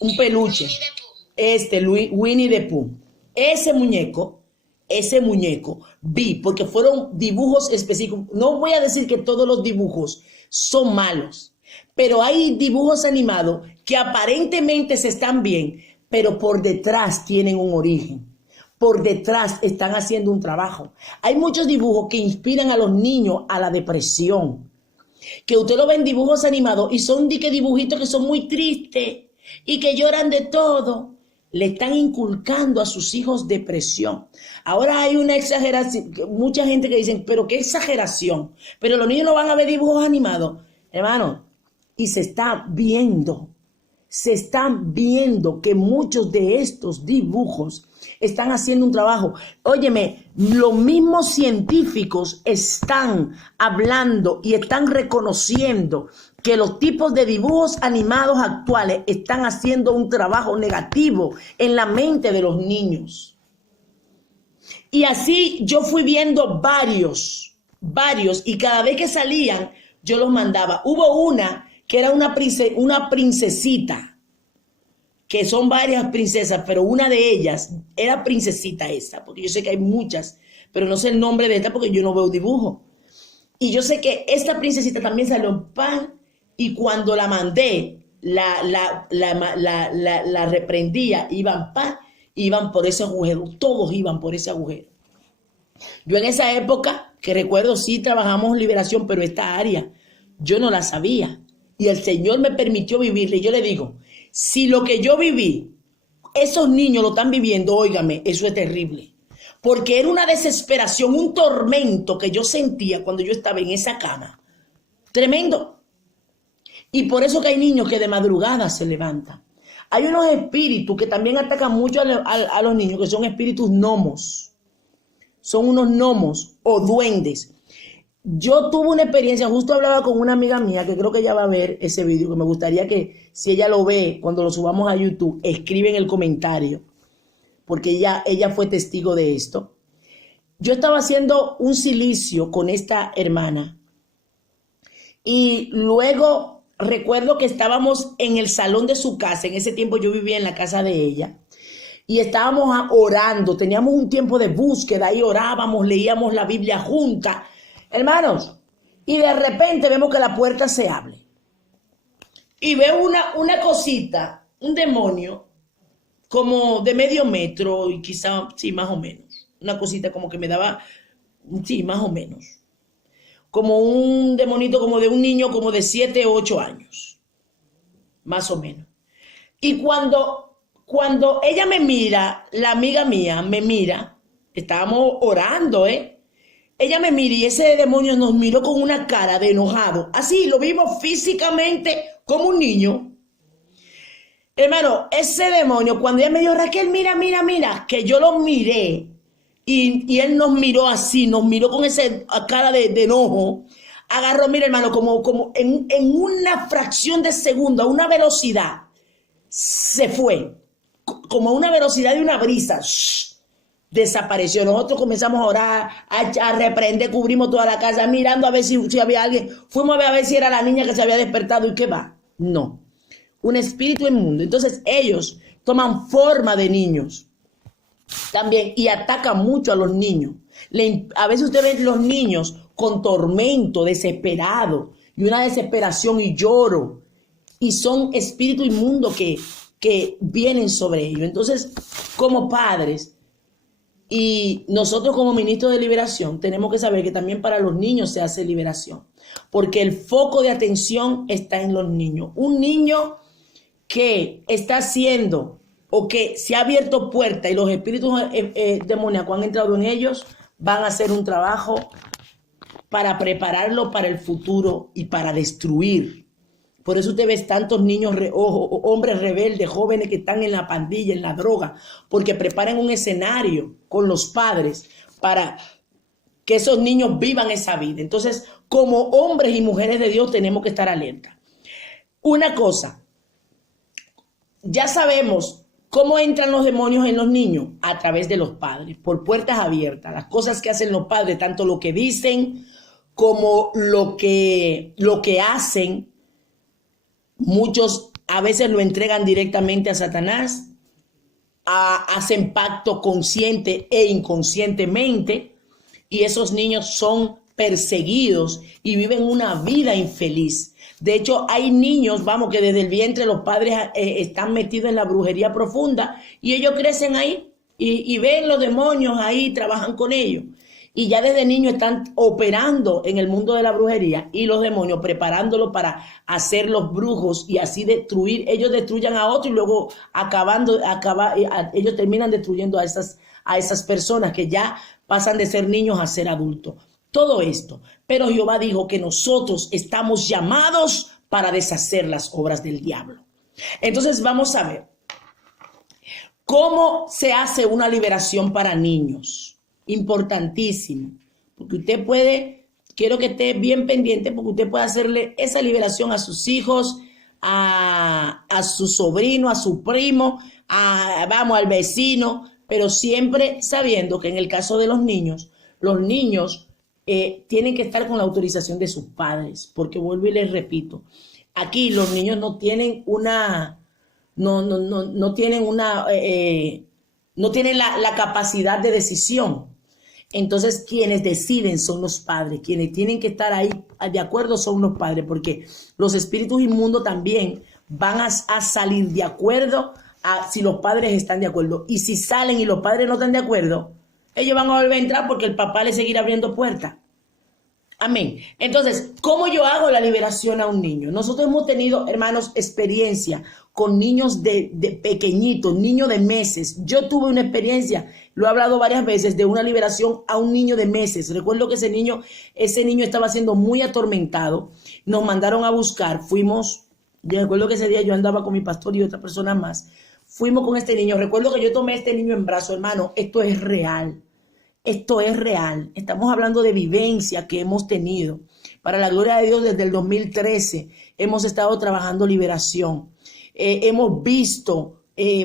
Un peluche. Winnie the Pooh. Ese muñeco, vi, porque fueron dibujos específicos. No voy a decir que todos los dibujos son malos, pero hay dibujos animados que aparentemente se están bien, pero por detrás tienen un origen. Por detrás están haciendo un trabajo. Hay muchos dibujos que inspiran a los niños a la depresión. Que usted lo ve en dibujos animados y son dibujitos que son muy tristes y que lloran de todo. Le están inculcando a sus hijos depresión. Ahora hay una exageración, mucha gente que dice, pero qué exageración. Pero los niños no van a ver dibujos animados, hermano. Y se están viendo que muchos de estos dibujos están haciendo un trabajo. Óyeme, los mismos científicos están hablando y están reconociendo que los tipos de dibujos animados actuales están haciendo un trabajo negativo en la mente de los niños. Y así yo fui viendo varios, y cada vez que salían, yo los mandaba. Hubo una que era una princesita, que son varias princesas, pero una de ellas era princesita esta, porque yo sé que hay muchas, pero no sé el nombre de esta porque yo no veo dibujo. Y yo sé que esta princesita también salió en pan, y cuando la mandé, la reprendía, iban por ese agujero, todos iban por ese agujero. Yo en esa época, que recuerdo, sí trabajamos liberación, pero esta área yo no la sabía. Y el Señor me permitió vivirla. Y yo le digo, si lo que yo viví, esos niños lo están viviendo, óigame, eso es terrible. Porque era una desesperación, un tormento que yo sentía cuando yo estaba en esa cama. Tremendo. Y por eso que hay niños que de madrugada se levantan. Hay unos espíritus que también atacan mucho a los niños, que son espíritus gnomos. Son unos gnomos o duendes. Yo tuve una experiencia, justo hablaba con una amiga mía, que creo que ella va a ver ese video, que me gustaría que si ella lo ve, cuando lo subamos a YouTube, escribe en el comentario, porque ella fue testigo de esto. Yo estaba haciendo un silicio con esta hermana y luego recuerdo que estábamos en el salón de su casa. En ese tiempo yo vivía en la casa de ella y estábamos orando, teníamos un tiempo de búsqueda y orábamos, leíamos la Biblia juntas, hermanos, y de repente vemos que la puerta se abre y veo una cosita, un demonio como de medio metro y quizá, sí, más o menos, una cosita como que me daba, sí, más o menos, como un demonito como de un niño como de 7 o 8 años, más o menos. Y cuando ella me mira, la amiga mía me mira, estábamos orando, ella me mira y ese demonio nos miró con una cara de enojado. Así, lo vimos físicamente como un niño. Hermano, ese demonio, cuando ella me dijo, Raquel, mira, que yo lo miré y él nos miró así, nos miró con esa cara de enojo. Agarró, mira, hermano, como en una fracción de segundo, a una velocidad, se fue. Como a una velocidad de una brisa. Desapareció. Nosotros comenzamos a orar, a reprender, cubrimos toda la casa, mirando a ver si había alguien. Fuimos a ver si era la niña que se había despertado. ¿Y qué va? No. Un espíritu inmundo. Entonces ellos toman forma de niños también y atacan mucho a los niños. A veces usted ve los niños con tormento, desesperado y una desesperación y lloro. Y son espíritus inmundos que vienen sobre ellos. Entonces, como padres, y nosotros como ministros de liberación tenemos que saber que también para los niños se hace liberación, porque el foco de atención está en los niños. Un niño que está haciendo o que se ha abierto puerta y los espíritus demoníacos han entrado en ellos, van a hacer un trabajo para prepararlo para el futuro y para destruir. Por eso usted ve tantos niños, hombres rebeldes, jóvenes que están en la pandilla, en la droga, porque preparan un escenario con los padres para que esos niños vivan esa vida. Entonces, como hombres y mujeres de Dios tenemos que estar alerta. Una cosa, ya sabemos cómo entran los demonios en los niños a través de los padres, por puertas abiertas. Las cosas que hacen los padres, tanto lo que dicen como lo que hacen, muchos a veces lo entregan directamente a Satanás, hacen pacto consciente e inconscientemente, y esos niños son perseguidos y viven una vida infeliz. De hecho, hay niños, vamos, que desde el vientre los padres están metidos en la brujería profunda y ellos crecen ahí y ven los demonios ahí, trabajan con ellos. Y ya desde niños están operando en el mundo de la brujería y los demonios preparándolo para hacer los brujos y así destruir. Ellos destruyan a otros y luego ellos terminan destruyendo a esas personas que ya pasan de ser niños a ser adultos. Todo esto. Pero Jehová dijo que nosotros estamos llamados para deshacer las obras del diablo. Entonces vamos a ver cómo se hace una liberación para niños. Importantísimo, porque usted quiero que esté bien pendiente, porque usted puede hacerle esa liberación a sus hijos, a su sobrino, a su primo, al vecino, pero siempre sabiendo que en el caso de los niños tienen que estar con la autorización de sus padres, porque vuelvo y les repito, aquí los niños no tienen la capacidad de decisión. Entonces, quienes deciden son los padres, quienes tienen que estar ahí de acuerdo son los padres, porque los espíritus inmundos también van a salir de acuerdo si los padres están de acuerdo. Y si salen y los padres no están de acuerdo, ellos van a volver a entrar porque el papá le seguirá abriendo puertas. Amén. Entonces, ¿cómo yo hago la liberación a un niño? Nosotros hemos tenido, hermanos, experiencia con niños de pequeñitos, niños de meses. Yo tuve una experiencia, lo he hablado varias veces, de una liberación a un niño de meses. Recuerdo que ese niño estaba siendo muy atormentado. Nos mandaron a buscar, yo recuerdo que ese día yo andaba con mi pastor y otra persona más. Fuimos con este niño. Recuerdo que yo tomé a este niño en brazo, hermano. Esto es real. Esto es real. Estamos hablando de vivencia que hemos tenido. Para la gloria de Dios, desde el 2013 hemos estado trabajando liberación. Hemos visto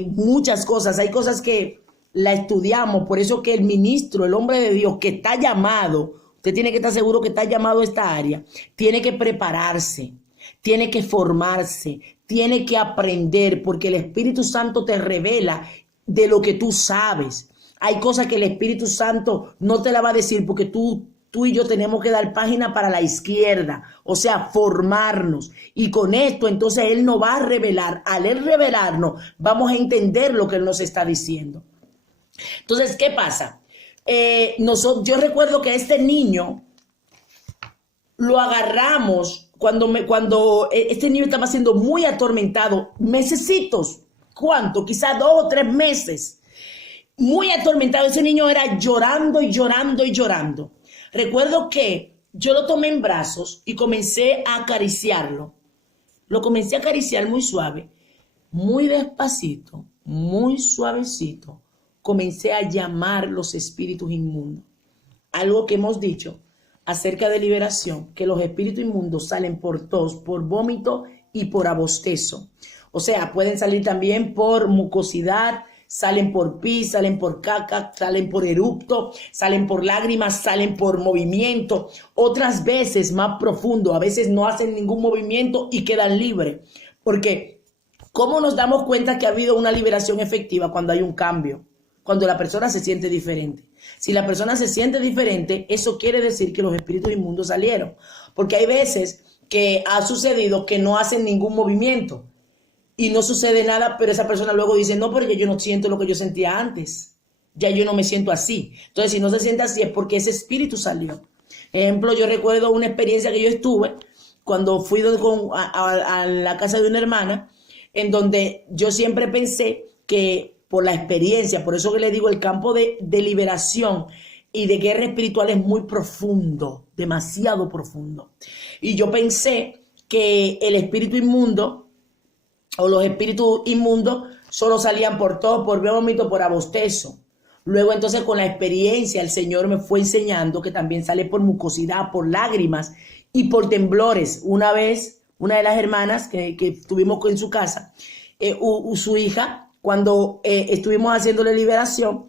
muchas cosas. Hay cosas que la estudiamos. Por eso que el ministro, el hombre de Dios que está llamado, usted tiene que estar seguro que está llamado a esta área, tiene que prepararse, tiene que formarse, tiene que aprender, porque el Espíritu Santo te revela de lo que tú sabes. Hay cosas que el Espíritu Santo no te la va a decir porque tú y yo tenemos que dar página para la izquierda, o sea, formarnos. Y con esto, entonces, Él nos va a revelar. Al Él revelarnos, vamos a entender lo que Él nos está diciendo. Entonces, ¿qué pasa? Yo recuerdo que a este niño lo agarramos cuando este niño estaba siendo muy atormentado, mesecitos. ¿Cuánto? Quizás 2 o 3 meses. Muy atormentado, ese niño era llorando y llorando y llorando. Recuerdo que yo lo tomé en brazos y comencé a acariciarlo. Lo comencé a acariciar muy suave, muy despacito, muy suavecito. Comencé a llamar los espíritus inmundos. Algo que hemos dicho acerca de liberación, que los espíritus inmundos salen por tos, por vómito y por abostezo. O sea, pueden salir también por mucosidad, salen por pis, salen por caca, salen por erupto, salen por lágrimas, salen por movimiento. Otras veces más profundo, a veces no hacen ningún movimiento y quedan libres. Porque, ¿cómo nos damos cuenta que ha habido una liberación efectiva cuando hay un cambio? Cuando la persona se siente diferente. Si la persona se siente diferente, eso quiere decir que los espíritus inmundos salieron. Porque hay veces que ha sucedido que no hacen ningún movimiento. Y no sucede nada, pero esa persona luego dice, no, porque yo no siento lo que yo sentía antes. Ya yo no me siento así. Entonces, si no se siente así es porque ese espíritu salió. Ejemplo, yo recuerdo una experiencia que yo estuve cuando fui a la casa de una hermana. en donde yo siempre pensé que por la experiencia, por eso que le digo, el campo de liberación y de guerra espiritual es muy profundo, demasiado profundo. Y yo pensé que el espíritu inmundo o los espíritus inmundos solo salían por todo, por vómito, por abostezo. Luego entonces con la experiencia el Señor me fue enseñando que también sale por mucosidad, por lágrimas y por temblores. Una vez, una de las hermanas que estuvimos en su casa, su hija, cuando estuvimos haciéndole liberación,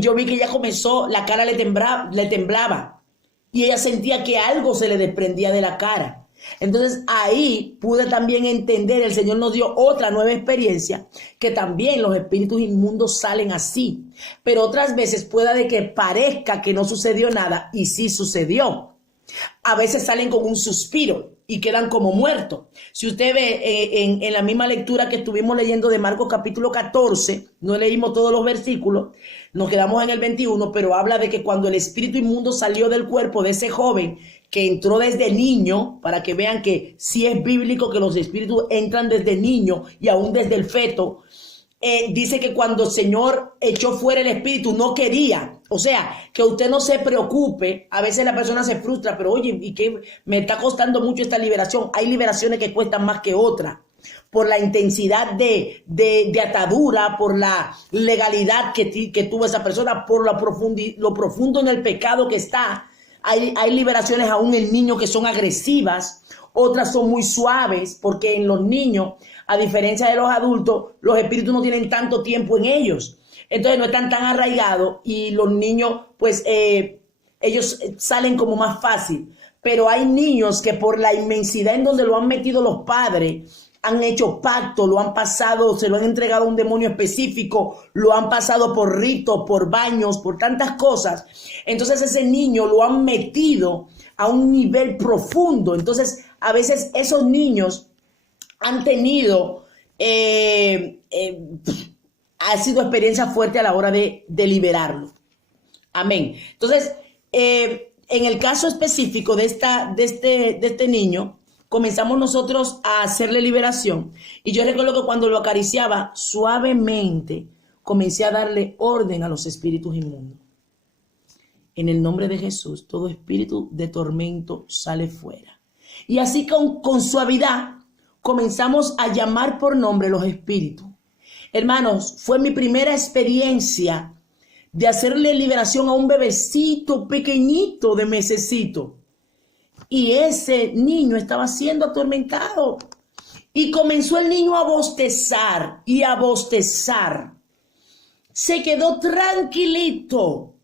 yo vi que ella comenzó, la cara le temblaba y ella sentía que algo se le desprendía de la cara. Entonces ahí pude también entender, el Señor nos dio otra nueva experiencia, que también los espíritus inmundos salen así, pero otras veces pueda de que parezca que no sucedió nada y sí sucedió. A veces salen con un suspiro y quedan como muertos. Si usted ve en la misma lectura que estuvimos leyendo de Marcos capítulo 14, no leímos todos los versículos, nos quedamos en el 21, pero habla de que cuando el espíritu inmundo salió del cuerpo de ese joven que entró desde niño, para que vean que sí es bíblico que los espíritus entran desde niño y aún desde el feto, dice que cuando el Señor echó fuera el espíritu no quería. O sea, que usted no se preocupe. A veces la persona se frustra, pero oye, ¿y qué? Me está costando mucho esta liberación. Hay liberaciones que cuestan más que otras. Por la intensidad de atadura, por la legalidad que tuvo esa persona, por lo profundo en el pecado que está. Hay liberaciones aún en niños que son agresivas. Otras son muy suaves, porque en los niños, a diferencia de los adultos, los espíritus no tienen tanto tiempo en ellos. Entonces no están tan arraigados y los niños, pues, ellos salen como más fácil. Pero hay niños que por la inmensidad en donde lo han metido los padres, han hecho pacto, lo han pasado, se lo han entregado a un demonio específico, lo han pasado por ritos, por baños, por tantas cosas. Entonces ese niño lo han metido a un nivel profundo. Entonces a veces esos niños han tenido, ha sido experiencia fuerte a la hora de liberarlo. Amén. Entonces, en el caso específico de este niño, comenzamos nosotros a hacerle liberación. Y yo recuerdo que cuando lo acariciaba suavemente, comencé a darle orden a los espíritus inmundos. En el nombre de Jesús, todo espíritu de tormento sale fuera. Y así con suavidad comenzamos a llamar por nombre los espíritus. Hermanos, fue mi primera experiencia de hacerle liberación a un bebecito pequeñito de mesecito. Y ese niño estaba siendo atormentado. Y comenzó el niño a bostezar y a bostezar. Se quedó tranquilito,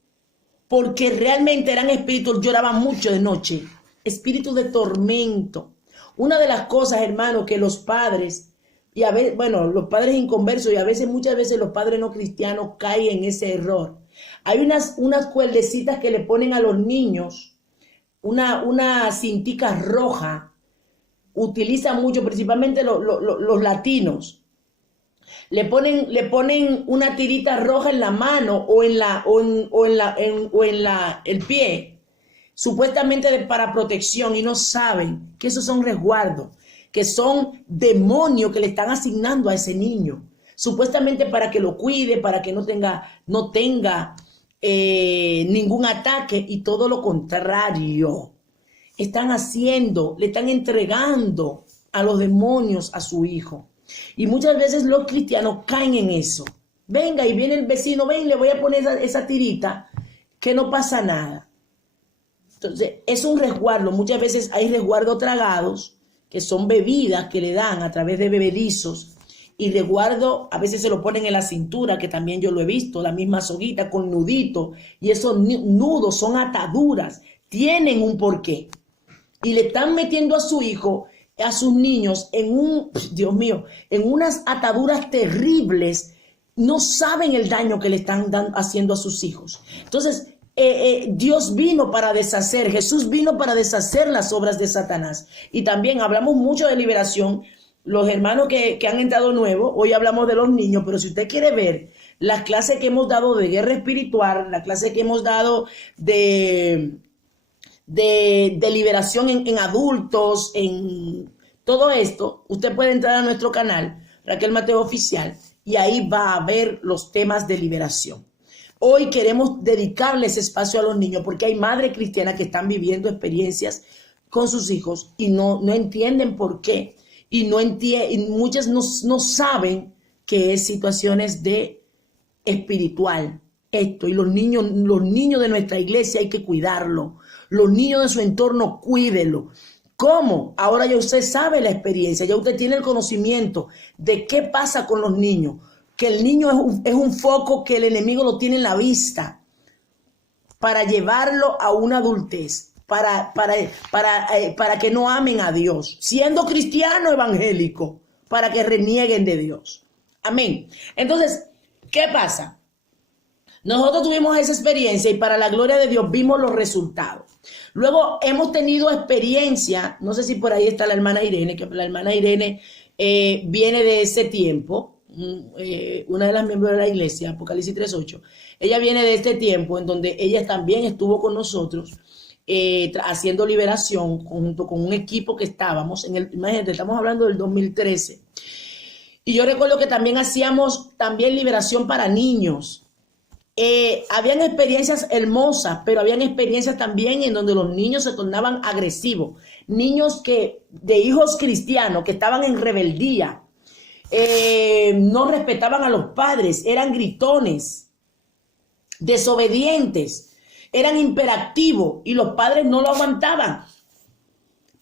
porque realmente eran espíritus, lloraban mucho de noche, espíritus de tormento. Una de las cosas, hermanos, que los padres, y a veces, bueno, los padres inconversos y a veces, muchas veces los padres no cristianos caen en ese error. Hay unas cuerdecitas que le ponen a los niños, una cintica roja, utilizan mucho, principalmente los latinos. Le ponen una tirita roja en la mano o en el pie, supuestamente para protección, y no saben que esos son resguardos, que son demonios que le están asignando a ese niño, supuestamente para que lo cuide, para que no tenga ningún ataque, y todo lo contrario. Están haciendo, le están entregando a los demonios a su hijo. Y muchas veces los cristianos caen en eso. Venga, y viene el vecino, ven, le voy a poner esa tirita, que no pasa nada. Entonces, es un resguardo. Muchas veces hay resguardos tragados, que son bebidas que le dan a través de bebedizos. Y resguardo, a veces se lo ponen en la cintura, que también yo lo he visto, la misma soguita con nudito. Y esos nudos son ataduras, tienen un porqué. Y le están metiendo a su hijo, a sus niños, Dios mío, en unas ataduras terribles. No saben el daño que le están haciendo a sus hijos. Entonces, Dios vino para deshacer, Jesús vino para deshacer las obras de Satanás. Y también hablamos mucho de liberación. Los hermanos que han entrado nuevos, hoy hablamos de los niños, pero si usted quiere ver las clases que hemos dado de guerra espiritual, las clases que hemos dado de liberación en adultos, todo esto, usted puede entrar a nuestro canal, Raquel Mateo Oficial, y ahí va a ver los temas de liberación. Hoy queremos dedicarle ese espacio a los niños porque hay madres cristianas que están viviendo experiencias con sus hijos y no entienden por qué. Y muchas no saben que es situaciones de espiritual esto. Y los niños de nuestra iglesia hay que cuidarlo. Los niños de su entorno, cuídelo. ¿Cómo? Ahora ya usted sabe la experiencia, ya usted tiene el conocimiento de qué pasa con los niños. Que el niño es un foco que el enemigo lo tiene en la vista para llevarlo a una adultez, para que no amen a Dios, siendo cristiano evangélico, para que renieguen de Dios. Amén. Entonces, ¿qué pasa? Nosotros tuvimos esa experiencia y para la gloria de Dios vimos los resultados. Luego hemos tenido experiencia, no sé si por ahí está la hermana Irene, que la hermana Irene viene de ese tiempo, una de las miembros de la iglesia, Apocalipsis 3:8. Ella viene de este tiempo en donde ella también estuvo con nosotros haciendo liberación junto con un equipo que estábamos, imagínate, estamos hablando del 2013. Y yo recuerdo que también hacíamos liberación para niños. Habían experiencias hermosas, pero habían experiencias también en donde los niños se tornaban agresivos. Niños de hijos cristianos que estaban en rebeldía, no respetaban a los padres, eran gritones, desobedientes, eran imperativos y los padres no lo aguantaban.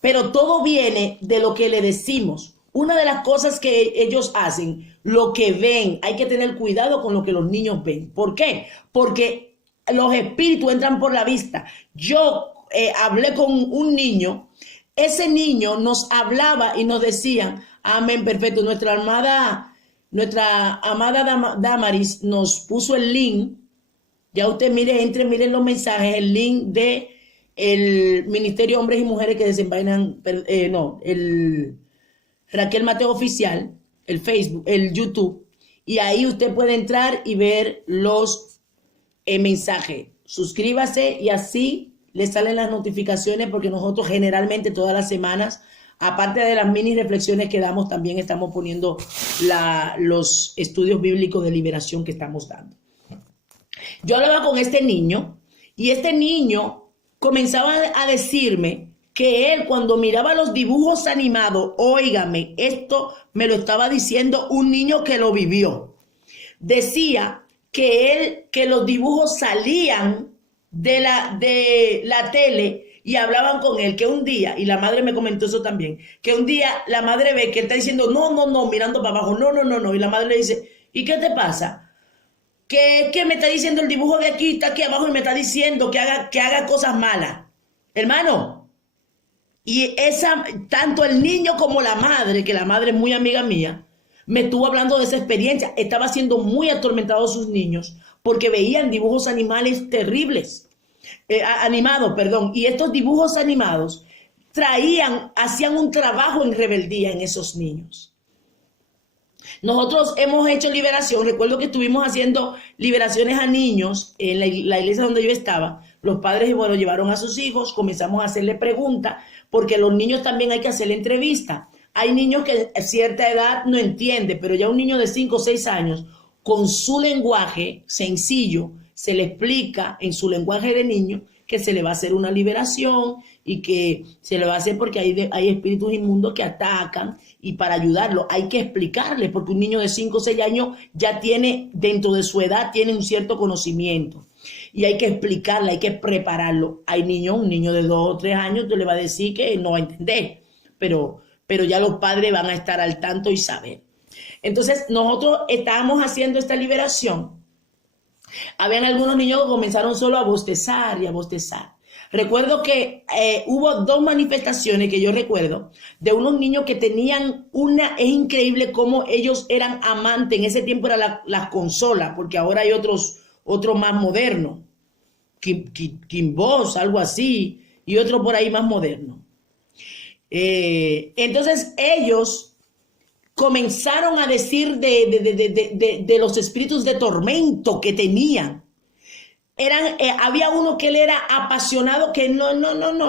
Pero todo viene de lo que le decimos. Una de las cosas que ellos hacen, lo que ven, hay que tener cuidado con lo que los niños ven. ¿Por qué? Porque los espíritus entran por la vista. Yo hablé con un niño, ese niño nos hablaba y nos decía, amén, perfecto, nuestra amada Damaris nos puso el link, ya usted miren los mensajes, el link de el Ministerio Hombres y Mujeres que desenvainan, el Raquel Mateo Oficial, el Facebook, el YouTube, y ahí usted puede entrar y ver los mensajes. Suscríbase y así le salen las notificaciones porque nosotros generalmente todas las semanas, aparte de las mini reflexiones que damos, también estamos poniendo los estudios bíblicos de liberación que estamos dando. Yo hablaba con este niño y este niño comenzaba a decirme que él cuando miraba los dibujos animados, óigame, esto me lo estaba diciendo un niño que lo vivió. Decía que los dibujos salían de la tele y hablaban con él, que un día, y la madre me comentó eso también, que un día la madre ve que él está diciendo, no, mirando para abajo, no, y la madre le dice, ¿y qué te pasa? Que me está diciendo el dibujo de aquí, está aquí abajo y me está diciendo que haga cosas malas. Hermano, y tanto el niño como la madre, que la madre es muy amiga mía, me estuvo hablando de esa experiencia. Estaba siendo muy atormentado sus niños porque veían dibujos animales terribles, animados, perdón. Y estos dibujos animados hacían un trabajo en rebeldía en esos niños. Nosotros hemos hecho liberación. Recuerdo que estuvimos haciendo liberaciones a niños en la iglesia donde yo estaba. Los padres, llevaron a sus hijos, comenzamos a hacerle preguntas, porque a los niños también hay que hacerle entrevista. Hay niños que a cierta edad no entienden, pero ya un niño de 5 o 6 años, con su lenguaje sencillo, se le explica en su lenguaje de niño que se le va a hacer una liberación y que se le va a hacer porque hay espíritus inmundos que atacan, y para ayudarlo hay que explicarle, porque un niño de 5 o 6 años ya tiene, dentro de su edad, tiene un cierto conocimiento. Y hay que explicarle, hay que prepararlo. Hay niños, un niño de 2 o 3 años, tú le vas a decir que no va a entender, pero ya los padres van a estar al tanto y saber. Entonces, nosotros estábamos haciendo esta liberación. Habían algunos niños que comenzaron solo a bostezar y a bostezar. Recuerdo que hubo 2 manifestaciones que yo recuerdo de unos niños que tenían es increíble cómo ellos eran amantes. En ese tiempo era las consolas, porque ahora hay otros más modernos, Kimbos, algo así, y otro por ahí más moderno. Entonces ellos comenzaron a decir de los espíritus de tormento que tenían. Había uno que él era apasionado, que no,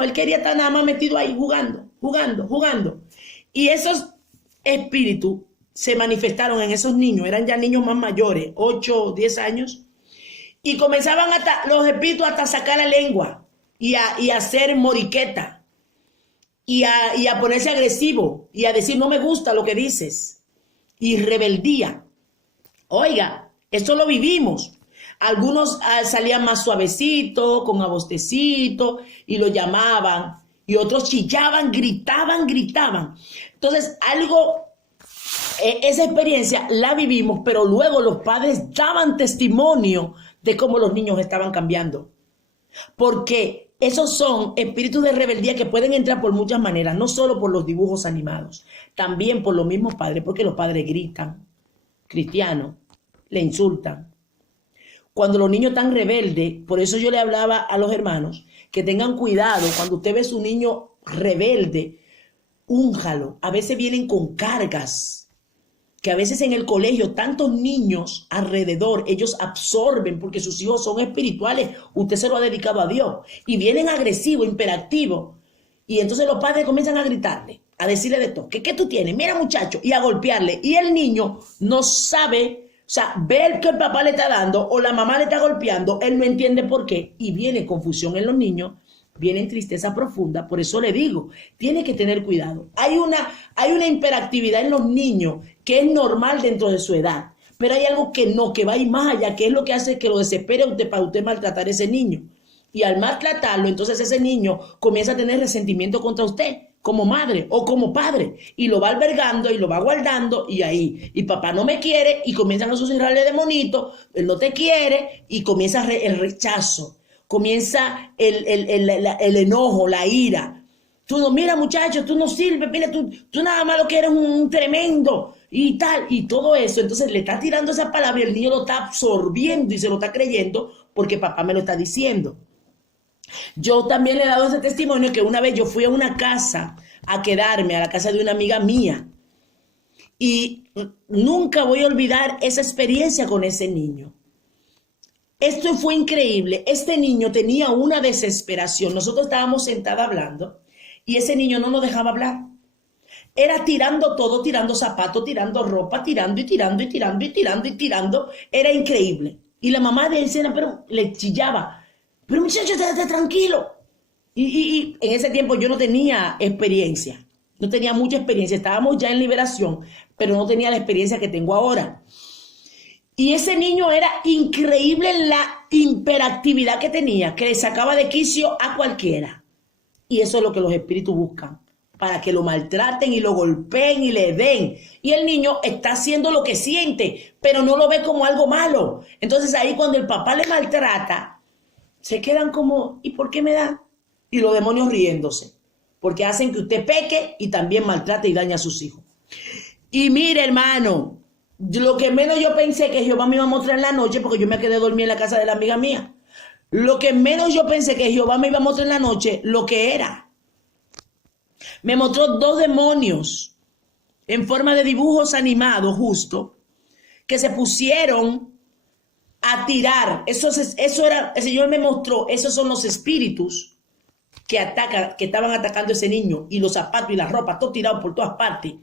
él quería estar nada más metido ahí jugando. Y esos espíritus se manifestaron en esos niños, eran ya niños más mayores, 8 o 10 años, y comenzaban hasta los espíritus hasta sacar la lengua y a hacer moriqueta y a ponerse agresivo y a decir no me gusta lo que dices y rebeldía. Oiga, esto lo vivimos. Algunos salían más suavecito, con abostecito y lo llamaban, y otros chillaban, gritaban. Entonces esa experiencia la vivimos, pero luego los padres daban testimonio de cómo los niños estaban cambiando. Porque esos son espíritus de rebeldía que pueden entrar por muchas maneras, no solo por los dibujos animados, también por los mismos padres, porque los padres gritan, cristianos, le insultan. Cuando los niños están rebeldes, por eso yo le hablaba a los hermanos que tengan cuidado cuando usted ve a su niño rebelde, únjalo. A veces vienen con cargas, que a veces en el colegio tantos niños alrededor, ellos absorben porque sus hijos son espirituales, usted se lo ha dedicado a Dios, y vienen agresivos, imperativos, y entonces los padres comienzan a gritarle, a decirle de todo, ¿qué tú tienes? Mira muchacho, y a golpearle, y el niño no sabe. O sea, ver que el papá le está dando o la mamá le está golpeando, él no entiende por qué y viene confusión en los niños, viene tristeza profunda. Por eso le digo, tiene que tener cuidado. Hay una hiperactividad en los niños que es normal dentro de su edad, pero hay algo que no, que va a ir más allá, que es lo que hace que lo desespere a usted para usted maltratar a ese niño. Y al maltratarlo, entonces ese niño comienza a tener resentimiento contra usted, como madre o como padre, y lo va albergando y lo va guardando, y ahí, y papá no me quiere, y comienzan a susurrarle de monito, él no te quiere, y comienza el rechazo, comienza el enojo, la ira. Tú no, mira muchacho, tú no sirves, mira, tú nada más lo que eres un tremendo, y tal, y todo eso. Entonces le está tirando esa palabra y el niño lo está absorbiendo y se lo está creyendo porque papá me lo está diciendo. Yo también le he dado ese testimonio que una vez yo fui a una casa a quedarme, a la casa de una amiga mía, y nunca voy a olvidar esa experiencia con ese niño. Esto fue increíble. Este niño tenía una desesperación. Nosotros estábamos sentados hablando y ese niño no nos dejaba hablar. Era tirando todo, tirando zapatos, tirando ropa, tirando. Era increíble. Y la mamá de él pero le chillaba. Pero muchacho, estate tranquilo. Y en ese tiempo yo no tenía experiencia. No tenía mucha experiencia. Estábamos ya en liberación, pero no tenía la experiencia que tengo ahora. Y ese niño era increíble en la hiperactividad que tenía, que le sacaba de quicio a cualquiera. Y eso es lo que los espíritus buscan, para que lo maltraten y lo golpeen y le den. Y el niño está haciendo lo que siente, pero no lo ve como algo malo. Entonces ahí cuando el papá le maltrata, se quedan como, ¿y por qué me da? Y los demonios riéndose, porque hacen que usted peque y también maltrate y daña a sus hijos. Y mire, hermano, lo que menos yo pensé que Jehová me iba a mostrar en la noche, porque yo me quedé dormida en la casa de la amiga mía, lo que menos yo pensé que Jehová me iba a mostrar en la noche, lo que era. Me mostró 2 demonios en forma de dibujos animados justo, que se pusieron a tirar. Eso era, el Señor me mostró, esos son los espíritus que estaban atacando a ese niño, y los zapatos y la ropa, todo tirado por todas partes.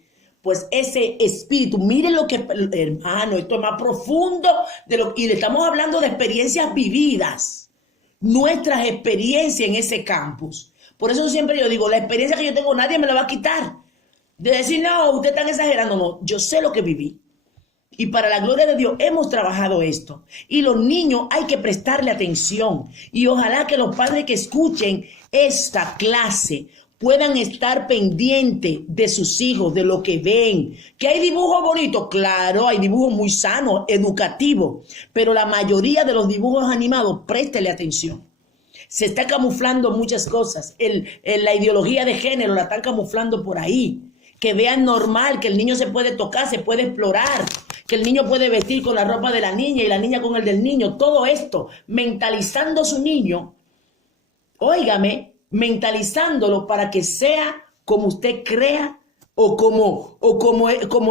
Pues ese espíritu, miren lo que, hermano, esto es más profundo y le estamos hablando de experiencias vividas, nuestras experiencias en ese campus. Por eso siempre yo digo, la experiencia que yo tengo nadie me la va a quitar. De decir, no, usted está exagerando, no, yo sé lo que viví. Y para la gloria de Dios hemos trabajado esto. Y los niños hay que prestarle atención. Y ojalá que los padres que escuchen esta clase puedan estar pendientes de sus hijos, de lo que ven. Que hay dibujos bonitos, claro, hay dibujos muy sanos, educativos. Pero la mayoría de los dibujos animados, préstele atención. Se está camuflando muchas cosas. La ideología de género la están camuflando por ahí. Que vean normal que el niño se puede tocar, se puede explorar, que el niño puede vestir con la ropa de la niña y la niña con el del niño. Todo esto, mentalizando a su niño, óigame, mentalizándolo para que sea como usted crea o como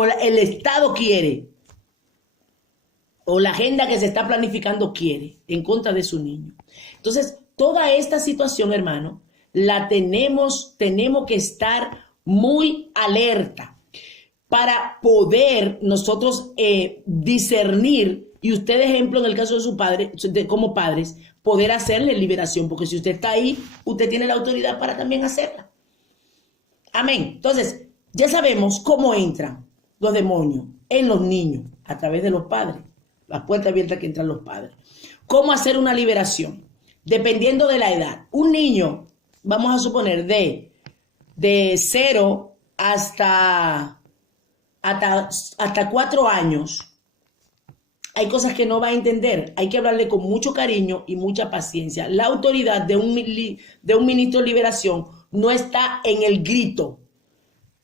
el Estado quiere, o la agenda que se está planificando quiere, en contra de su niño. Entonces, toda esta situación, hermano, la tenemos que estar muy alerta para poder nosotros discernir, y usted ejemplo en el caso de su padre, como padres, poder hacerle liberación, porque si usted está ahí, usted tiene la autoridad para también hacerla. Amén. Entonces, ya sabemos cómo entran los demonios en los niños a través de los padres, la puerta abierta que entran los padres. ¿Cómo hacer una liberación? Dependiendo de la edad. Un niño, vamos a suponer, de 0 hasta 4 años, hay cosas que no va a entender. Hay que hablarle con mucho cariño y mucha paciencia. La autoridad de un ministro de liberación no está en el grito.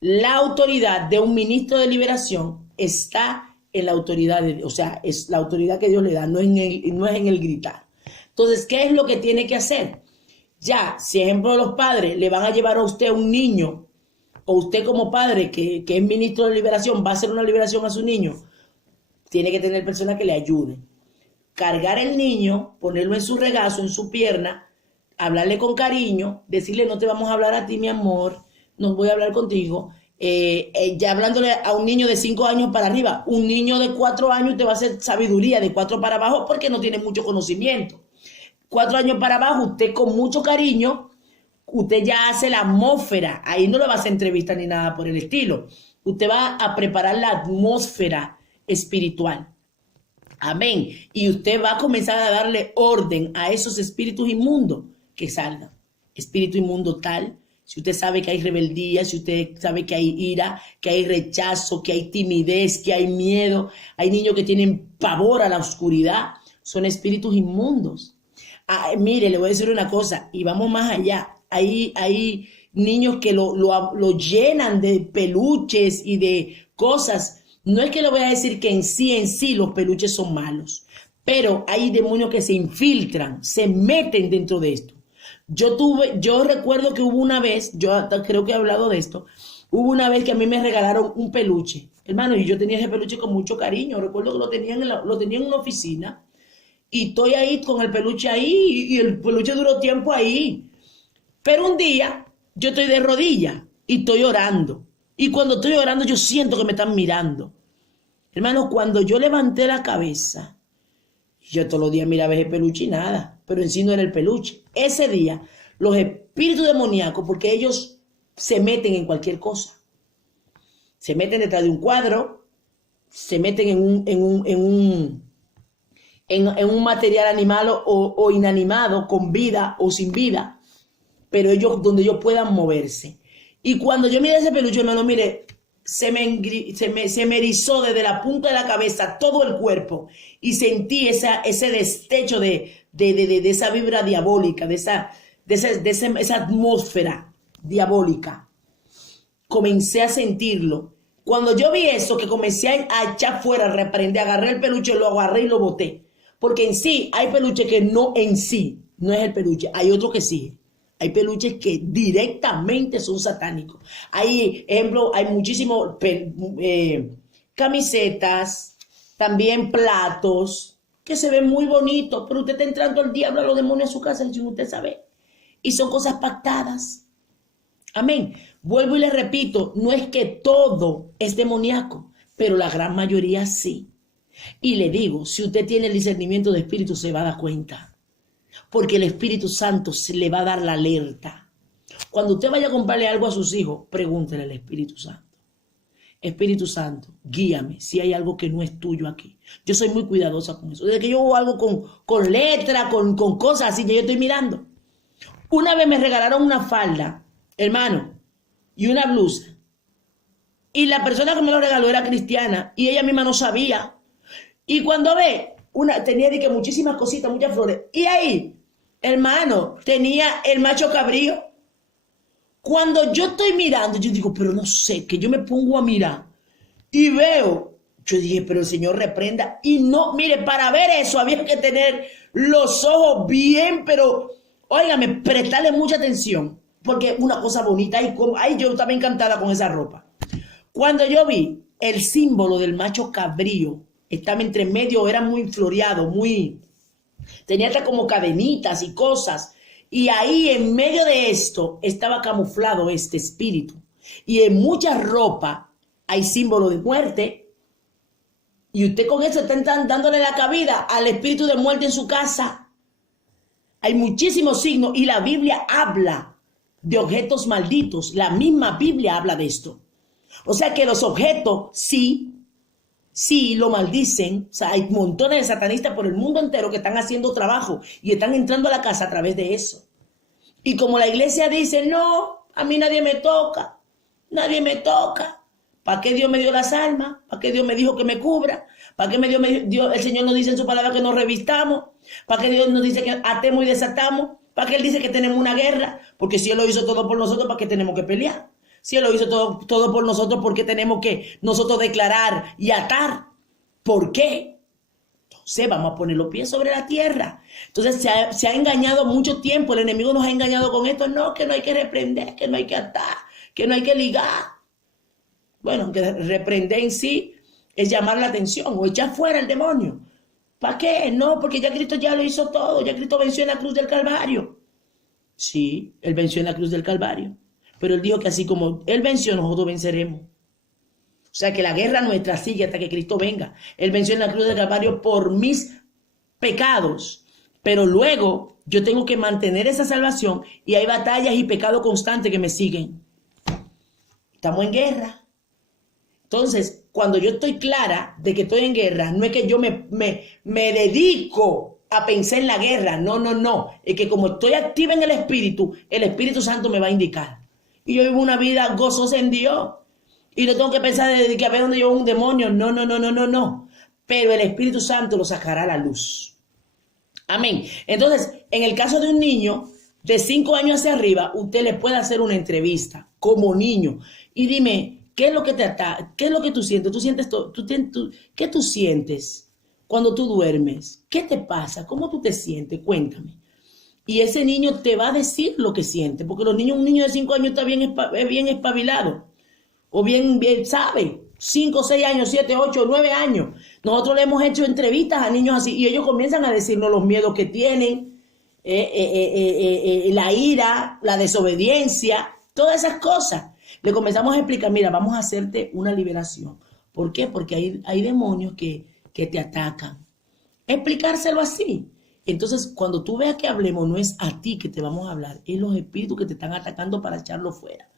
La autoridad de un ministro de liberación está en la autoridad, o sea, es la autoridad que Dios le da, no es en el gritar. Entonces, ¿qué es lo que tiene que hacer? Ya, si ejemplo los padres le van a llevar a usted un niño, o usted como padre que es ministro de liberación va a hacer una liberación a su niño, tiene que tener personas que le ayuden. Cargar el niño, ponerlo en su regazo, en su pierna, hablarle con cariño, decirle no te vamos a hablar a ti, mi amor, no voy a hablar contigo. Ya hablándole a un niño de 5 años para arriba, un niño de 4 años te va a hacer sabiduría de 4 para abajo porque no tiene mucho conocimiento. 4 años para abajo, usted con mucho cariño, usted ya hace la atmósfera, ahí no le va a hacer entrevista ni nada por el estilo. Usted va a preparar la atmósfera espiritual. Amén. Y usted va a comenzar a darle orden a esos espíritus inmundos que salgan. Espíritu inmundo tal, si usted sabe que hay rebeldía, si usted sabe que hay ira, que hay rechazo, que hay timidez, que hay miedo, hay niños que tienen pavor a la oscuridad, son espíritus inmundos. Mire, le voy a decir una cosa, y vamos más allá. Hay niños que lo llenan de peluches y de cosas. No es que le voy a decir que en sí los peluches son malos, pero hay demonios que se infiltran, se meten dentro de esto. Yo recuerdo que hubo una vez, yo creo que he hablado de esto, hubo una vez que a mí me regalaron un peluche, hermano, y yo tenía ese peluche con mucho cariño. Recuerdo que lo tenía en una oficina, y estoy ahí con el peluche ahí, y el peluche duró tiempo ahí. Pero un día, yo estoy de rodillas, y estoy orando. Y cuando estoy orando, yo siento que me están mirando. Hermano, cuando yo levanté la cabeza, yo todos los días miraba ese peluche y nada, pero en sí no era el peluche. Ese día, los espíritus demoníacos, porque ellos se meten en cualquier cosa. Se meten detrás de un cuadro, se meten en un material animal o inanimado, con vida o sin vida, pero donde ellos puedan moverse. Y cuando yo miré ese peluche, hermano, mire, se me erizó desde la punta de la cabeza todo el cuerpo, y sentí ese destello de esa vibra diabólica, de esa atmósfera diabólica. Comencé a sentirlo. Cuando yo vi eso, que comencé a echar fuera, a reprender, agarré el peluche, lo agarré y lo boté. Porque en sí, hay peluches que no es el peluche, hay otro que sí. Hay peluches que directamente son satánicos. Hay muchísimos camisetas, también platos, que se ven muy bonitos, pero usted está entrando el diablo a los demonios a su casa sin usted saber. Y son cosas pactadas. Amén. Vuelvo y le repito, no es que todo es demoníaco, pero la gran mayoría sí. Y le digo, si usted tiene el discernimiento de espíritu, se va a dar cuenta. Porque el Espíritu Santo se le va a dar la alerta. Cuando usted vaya a comprarle algo a sus hijos, pregúntele al Espíritu Santo. Espíritu Santo, guíame si hay algo que no es tuyo aquí. Yo soy muy cuidadosa con eso. Desde que yo hago algo con letra, con cosas así, ya yo estoy mirando. Una vez me regalaron una falda, hermano, y una blusa. Y la persona que me lo regaló era cristiana, y ella misma no sabía. Y cuando tenía de que muchísimas cositas, muchas flores. Y ahí, hermano, tenía el macho cabrío. Cuando yo estoy mirando, yo digo, pero no sé, que yo me pongo a mirar y veo. Yo dije, pero el Señor reprenda. Y no, mire, para ver eso había que tener los ojos bien, pero, óigame, prestarle mucha atención. Porque una cosa bonita, y yo estaba encantada con esa ropa. Cuando yo vi el símbolo del macho cabrío, estaba entre medio, era muy floreado, tenía hasta como cadenitas y cosas. Y ahí en medio de esto estaba camuflado este espíritu. Y en mucha ropa hay símbolo de muerte. Y usted con eso está dándole la cabida al espíritu de muerte en su casa. Hay muchísimos signos y la Biblia habla de objetos malditos. La misma Biblia habla de esto. O sea que los objetos sí lo maldicen. O sea, hay montones de satanistas por el mundo entero que están haciendo trabajo y están entrando a la casa a través de eso. Y como la iglesia dice, no, a mí nadie me toca. Nadie me toca. ¿Para qué Dios me dio las almas? ¿Para qué Dios me dijo que me cubra? ¿Para qué el Señor nos dice en su palabra que nos revistamos? ¿Para qué Dios nos dice que atemos y desatamos? ¿Para qué Él dice que tenemos una guerra? Porque si Él lo hizo todo por nosotros, ¿para qué tenemos que pelear? Si Él lo hizo todo por nosotros, ¿por qué tenemos que nosotros declarar y atar? ¿Por qué? Entonces vamos a poner los pies sobre la tierra. Entonces se ha engañado mucho tiempo. El enemigo nos ha engañado con esto. No, que no hay que reprender, que no hay que atar, que no hay que ligar. Bueno, que reprender en sí es llamar la atención o echar fuera el demonio. ¿Para qué? No, porque ya Cristo ya lo hizo todo. Ya Cristo venció en la cruz del Calvario. Sí, Él venció en la cruz del Calvario. Pero Él dijo que así como Él venció, nosotros venceremos. O sea que la guerra nuestra sigue hasta que Cristo venga. Él venció en la cruz del Calvario por mis pecados. Pero luego yo tengo que mantener esa salvación y hay batallas y pecado constante que me siguen. Estamos en guerra. Entonces, cuando yo estoy clara de que estoy en guerra, no es que yo me dedico a pensar en la guerra. No. Es que como estoy activa en el Espíritu Santo me va a indicar. Y yo vivo una vida gozosa en Dios. Y no tengo que pensar de que a ver dónde yo un demonio. No. Pero el Espíritu Santo lo sacará a la luz. Amén. Entonces, en el caso de un niño de 5 años hacia arriba, usted le puede hacer una entrevista como niño. Y dime, ¿qué es lo que te ataca? ¿Qué es lo que tú sientes? ¿Qué tú sientes cuando tú duermes? ¿Qué te pasa? ¿Cómo tú te sientes? Cuéntame. Y ese niño te va a decir lo que siente, porque un niño de 5 años está bien espabilado, o bien sabe, 5, 6 años, 7, 8, 9 años. Nosotros le hemos hecho entrevistas a niños así, y ellos comienzan a decirnos los miedos que tienen, la ira, la desobediencia, todas esas cosas. Le comenzamos a explicar, mira, vamos a hacerte una liberación. ¿Por qué? Porque hay demonios que te atacan. Explicárselo así. Entonces, cuando tú veas que hablemos, no es a ti que te vamos a hablar, es los espíritus que te están atacando para echarlo fuera.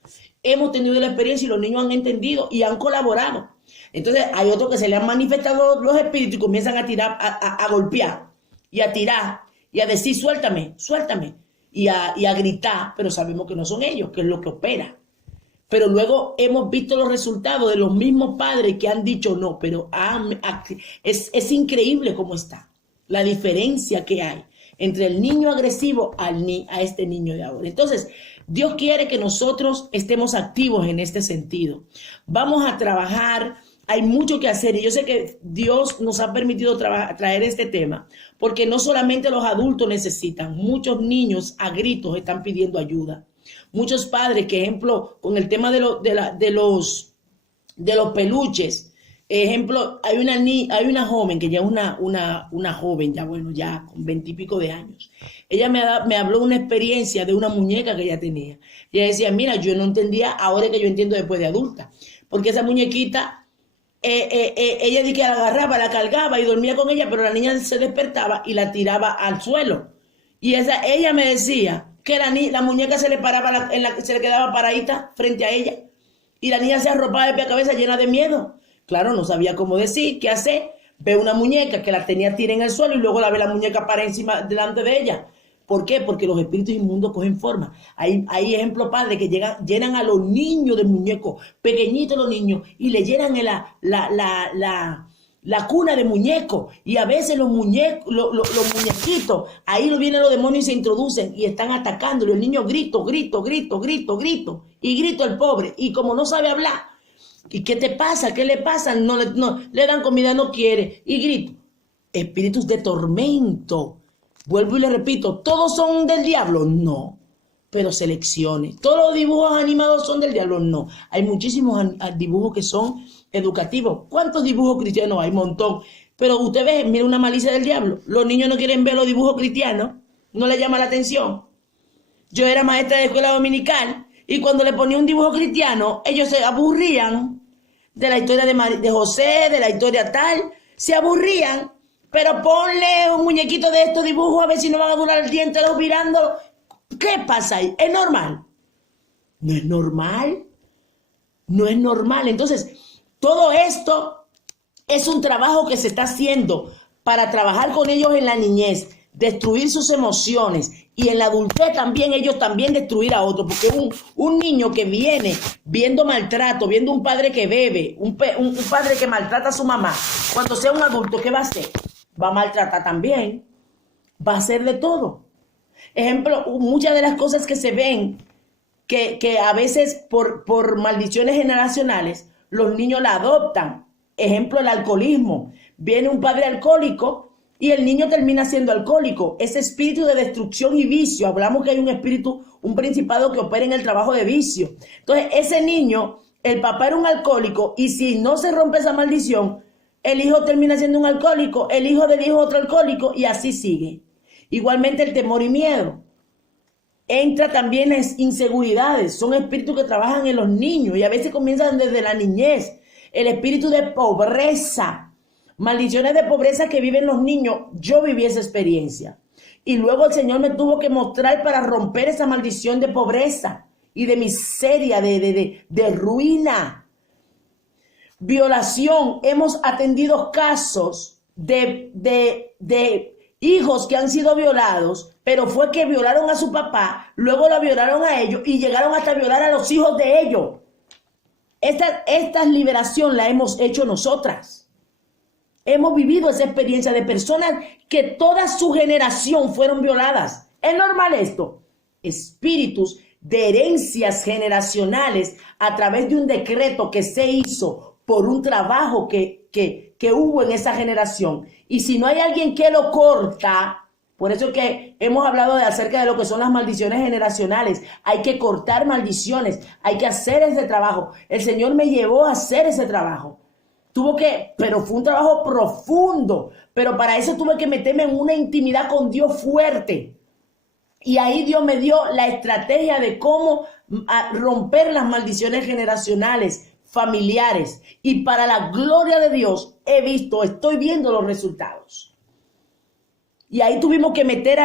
Hemos tenido la experiencia y los niños han entendido y han colaborado. Entonces, hay otros que se le han manifestado los espíritus y comienzan a tirar, a golpear y a tirar y a decir, suéltame, y a gritar, pero sabemos que no son ellos, que es lo que opera. Pero luego hemos visto los resultados de los mismos padres que han dicho no, pero es increíble cómo está la diferencia que hay entre el niño agresivo a este niño de ahora. Entonces, Dios quiere que nosotros estemos activos en este sentido. Vamos a trabajar, hay mucho que hacer y yo sé que Dios nos ha permitido traer este tema porque no solamente los adultos necesitan, muchos niños a gritos están pidiendo ayuda. Muchos padres, que ejemplo, con el tema de los peluches, ejemplo, hay una joven que ya una joven, ya con 20 y pico de años. Ella me habló de una experiencia de una muñeca que ella tenía. Y ella decía, mira, yo no entendía, ahora que yo entiendo después de adulta. Porque esa muñequita, ella di que la agarraba, la cargaba y dormía con ella, pero la niña se despertaba y la tiraba al suelo. Y ella me decía que la muñeca se le quedaba paradita frente a ella. Y la niña se arropaba de pie a cabeza llena de miedo. Claro, no sabía cómo decir, qué hacer. Ve una muñeca que la tenía tirada en el suelo y luego la ve la muñeca para encima, delante de ella. ¿Por qué? Porque los espíritus inmundos cogen forma. Hay ejemplos, padres, que llenan a los niños de muñecos, pequeñitos los niños, y le llenan la cuna de muñecos. Y a veces los muñequitos, ahí vienen los demonios y se introducen y están atacándolo. El niño grito. Y grito el pobre. Y como no sabe hablar, ¿y qué te pasa? ¿Qué le pasa? No le dan comida, no quiere. Y grito. Espíritus de tormento. Vuelvo y le repito, ¿todos son del diablo? No, pero seleccione. ¿Todos los dibujos animados son del diablo? No. Hay muchísimos dibujos que son educativos. ¿Cuántos dibujos cristianos hay? Un montón. Pero usted ve, mira una malicia del diablo. Los niños no quieren ver los dibujos cristianos. No les llama la atención. Yo era maestra de escuela dominical Y cuando le ponía un dibujo cristiano, ellos se aburrían de la historia de José, de la historia tal, se aburrían, pero ponle un muñequito de estos dibujos a ver si no van a durar el día entero mirándolo. ¿Qué pasa ahí? ¿Es normal? No es normal. No es normal. Entonces, todo esto es un trabajo que se está haciendo para trabajar con ellos en la niñez, destruir sus emociones y en la adultez también ellos también destruir a otros, porque un niño que viene viendo maltrato, viendo un padre que bebe, un padre que maltrata a su mamá, cuando sea un adulto, ¿qué va a hacer? Va a maltratar también, va a hacer de todo. Ejemplo, muchas de las cosas que se ven que a veces por maldiciones generacionales los niños la adoptan. Ejemplo, el alcoholismo. Viene un padre alcohólico y el niño termina siendo alcohólico. Ese espíritu de destrucción y vicio. Hablamos que hay un espíritu, un principado que opera en el trabajo de vicio. Entonces, ese niño, el papá era un alcohólico y si no se rompe esa maldición, el hijo termina siendo un alcohólico, el hijo del hijo otro alcohólico y así sigue. Igualmente el temor y miedo. Entra también las inseguridades. Son espíritus que trabajan en los niños y a veces comienzan desde la niñez. El espíritu de pobreza. Maldiciones de pobreza que viven los niños. Yo viví esa experiencia. Y luego el Señor me tuvo que mostrar para romper esa maldición de pobreza y de miseria, de ruina. Violación. Hemos atendido casos de hijos que han sido violados, pero fue que violaron a su papá, luego la violaron a ellos y llegaron hasta violar a los hijos de ellos. Esta liberación la hemos hecho nosotras. Hemos vivido esa experiencia de personas que toda su generación fueron violadas. ¿Es normal esto? Espíritus de herencias generacionales a través de un decreto que se hizo por un trabajo que hubo en esa generación. Y si no hay alguien que lo corta, por eso es que hemos hablado acerca de lo que son las maldiciones generacionales. Hay que cortar maldiciones, hay que hacer ese trabajo. El Señor me llevó a hacer ese trabajo. Pero fue un trabajo profundo. Pero para eso tuve que meterme en una intimidad con Dios fuerte. Y ahí Dios me dio la estrategia de cómo romper las maldiciones generacionales, familiares, y para la gloria de Dios estoy viendo los resultados. Y ahí tuvimos que meter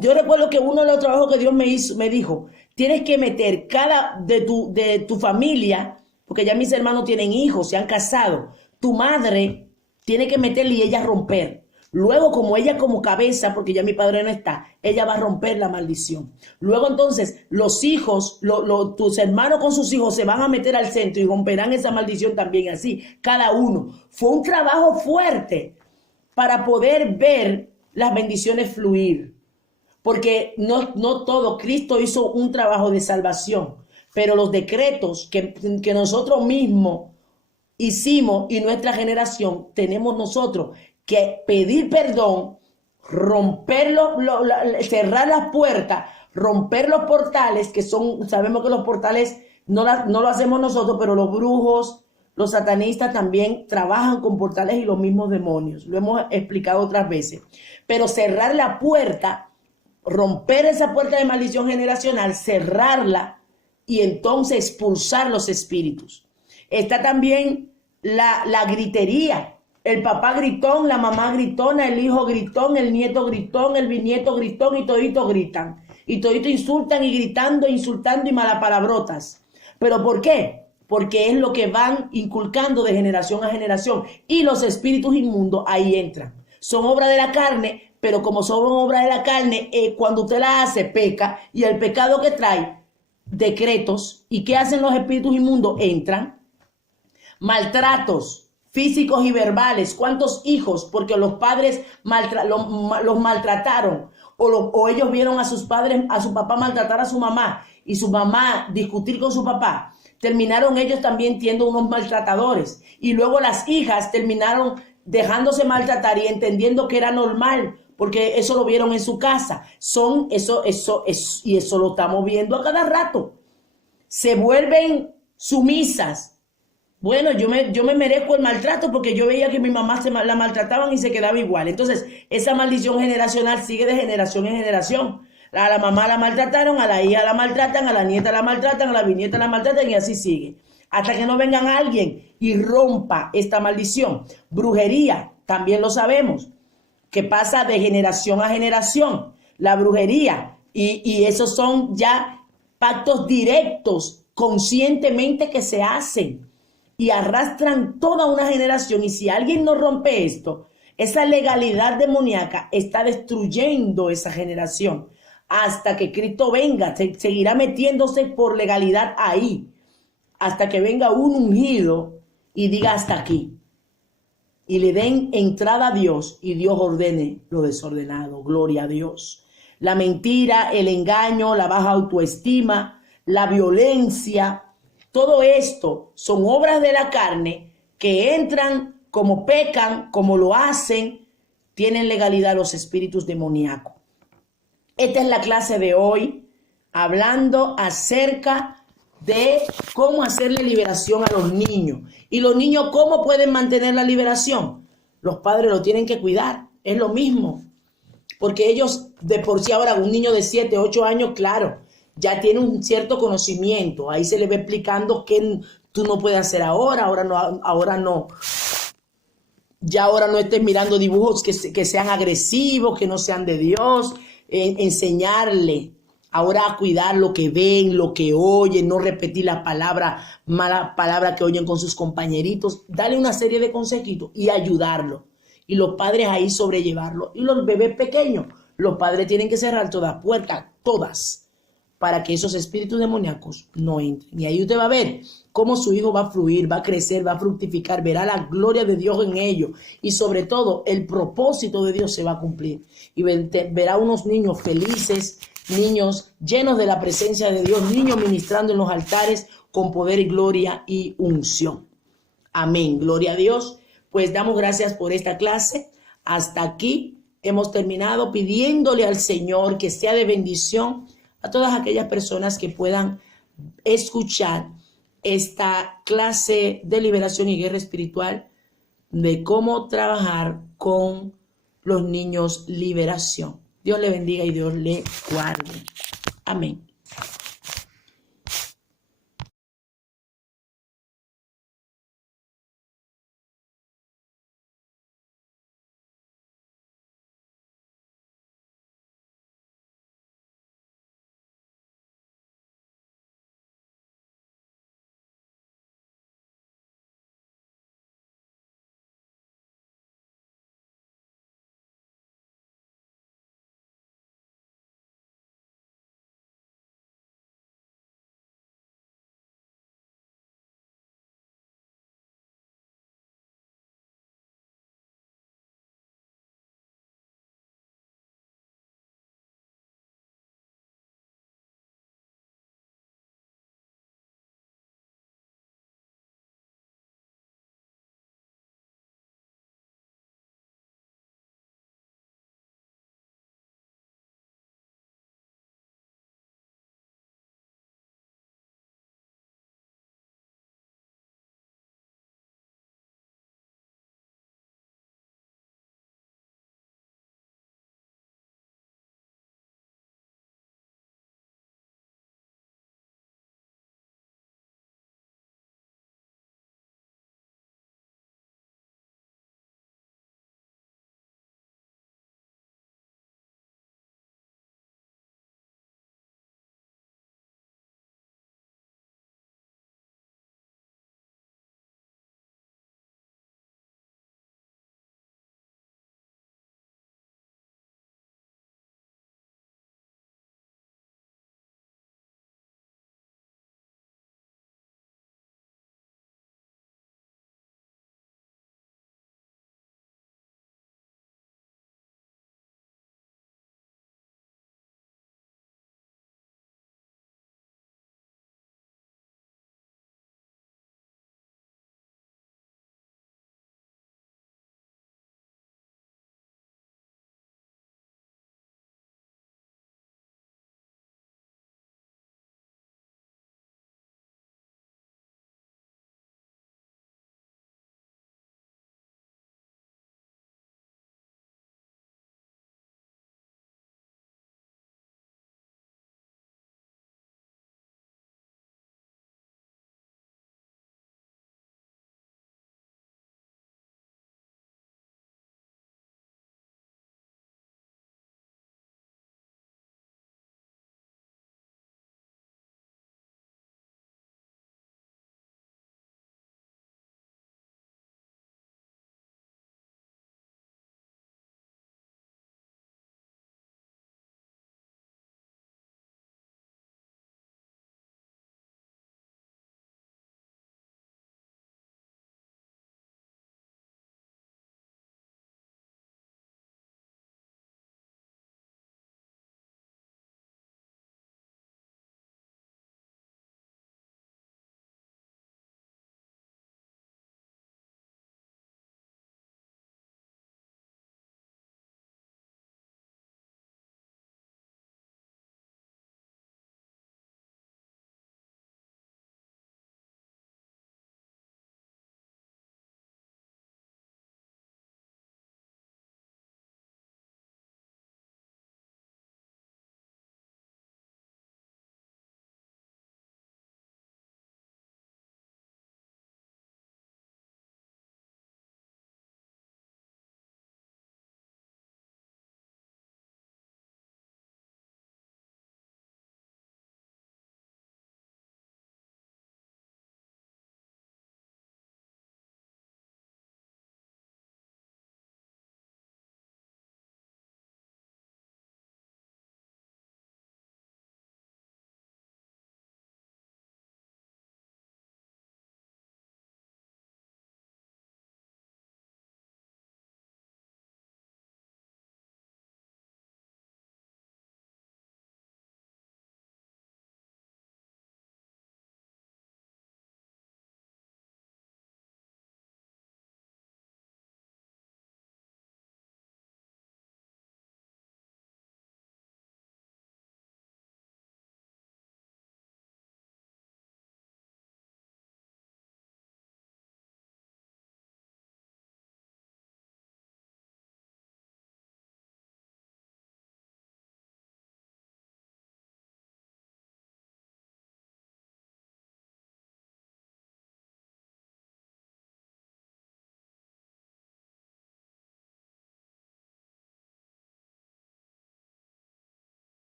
yo recuerdo que uno de los trabajos que Dios me dijo, tienes que meter cada de tu familia, porque ya mis hermanos tienen hijos, se han casado, tu madre tiene que meterle y ella romper. Luego, como ella como cabeza, porque ya mi padre no está, ella va a romper la maldición. Luego entonces los hijos, tus hermanos con sus hijos se van a meter al centro y romperán esa maldición también así, cada uno. Fue un trabajo fuerte para poder ver las bendiciones fluir. Porque no todo, Cristo hizo un trabajo de salvación, pero los decretos que nosotros mismos hicimos y nuestra generación tenemos nosotros que pedir perdón, romper cerrar las puertas, romper los portales, que sabemos que los portales no lo hacemos nosotros, pero los brujos, los satanistas también trabajan con portales y los mismos demonios. Lo hemos explicado otras veces. Pero cerrar la puerta, romper esa puerta de maldición generacional, cerrarla y entonces expulsar los espíritus. Está también la gritería. El papá gritón, la mamá gritona, el hijo gritón, el nieto gritón, el bisnieto gritón y toditos gritan. Y toditos insultan y gritando, insultando y malapalabrotas. ¿Pero por qué? Porque es lo que van inculcando de generación a generación. Y los espíritus inmundos ahí entran. Son obra de la carne, pero como son obra de la carne, cuando usted la hace, peca. Y el pecado que trae, decretos. ¿Y qué hacen los espíritus inmundos? Entran. Maltratos físicos y verbales. ¿Cuántos hijos? Porque los padres los maltrataron. O ellos vieron a sus padres, a su papá maltratar a su mamá. Y su mamá discutir con su papá. Terminaron ellos también siendo unos maltratadores. Y luego las hijas terminaron dejándose maltratar y entendiendo que era normal, porque eso lo vieron en su casa. Y eso lo estamos viendo a cada rato. Se vuelven sumisas. Bueno, yo me merezco el maltrato porque yo veía que mi mamá la maltrataban y se quedaba igual. Entonces, esa maldición generacional sigue de generación en generación. A la mamá la maltrataron, a la hija la maltratan, a la nieta la maltratan, a la bisnieta la maltratan y así sigue. Hasta que no vengan alguien y rompa esta maldición. Brujería, también lo sabemos, que pasa de generación a generación. La brujería, y esos son ya pactos directos, conscientemente que se hacen y arrastran toda una generación. Y si alguien no rompe esto, esa legalidad demoníaca está destruyendo esa generación. Hasta que Cristo venga, seguirá metiéndose por legalidad ahí. Hasta que venga un ungido y diga hasta aquí. Y le den entrada a Dios y Dios ordene lo desordenado. Gloria a Dios. La mentira, el engaño, la baja autoestima, la violencia, todo esto son obras de la carne que entran como pecan, como lo hacen, tienen legalidad los espíritus demoníacos. Esta es la clase de hoy, hablando acerca de cómo hacerle liberación a los niños. Y los niños, ¿cómo pueden mantener la liberación? Los padres lo tienen que cuidar, es lo mismo. Porque ellos, de por sí ahora, un niño de 7, 8 años, claro, ya tiene un cierto conocimiento. Ahí se le va explicando qué tú no puedes hacer ahora no. Ya ahora no estés mirando dibujos que sean agresivos, que no sean de Dios. Enseñarle ahora a cuidar lo que ven, lo que oyen, no repetir la mala palabra que oyen con sus compañeritos. Darle una serie de consejitos y ayudarlo. Y los padres ahí sobrellevarlo. Y los bebés pequeños, los padres tienen que cerrar todas las puertas, todas, para que esos espíritus demoníacos no entren. Y ahí usted va a ver cómo su hijo va a fluir, va a crecer, va a fructificar, verá la gloria de Dios en ellos. Y sobre todo, el propósito de Dios se va a cumplir. Y verá unos niños felices, niños llenos de la presencia de Dios, niños ministrando en los altares con poder y gloria y unción. Amén. Gloria a Dios. Pues damos gracias por esta clase. Hasta aquí hemos terminado pidiéndole al Señor que sea de bendición a todas aquellas personas que puedan escuchar esta clase de liberación y guerra espiritual de cómo trabajar con los niños liberación. Dios le bendiga y Dios le guarde. Amén.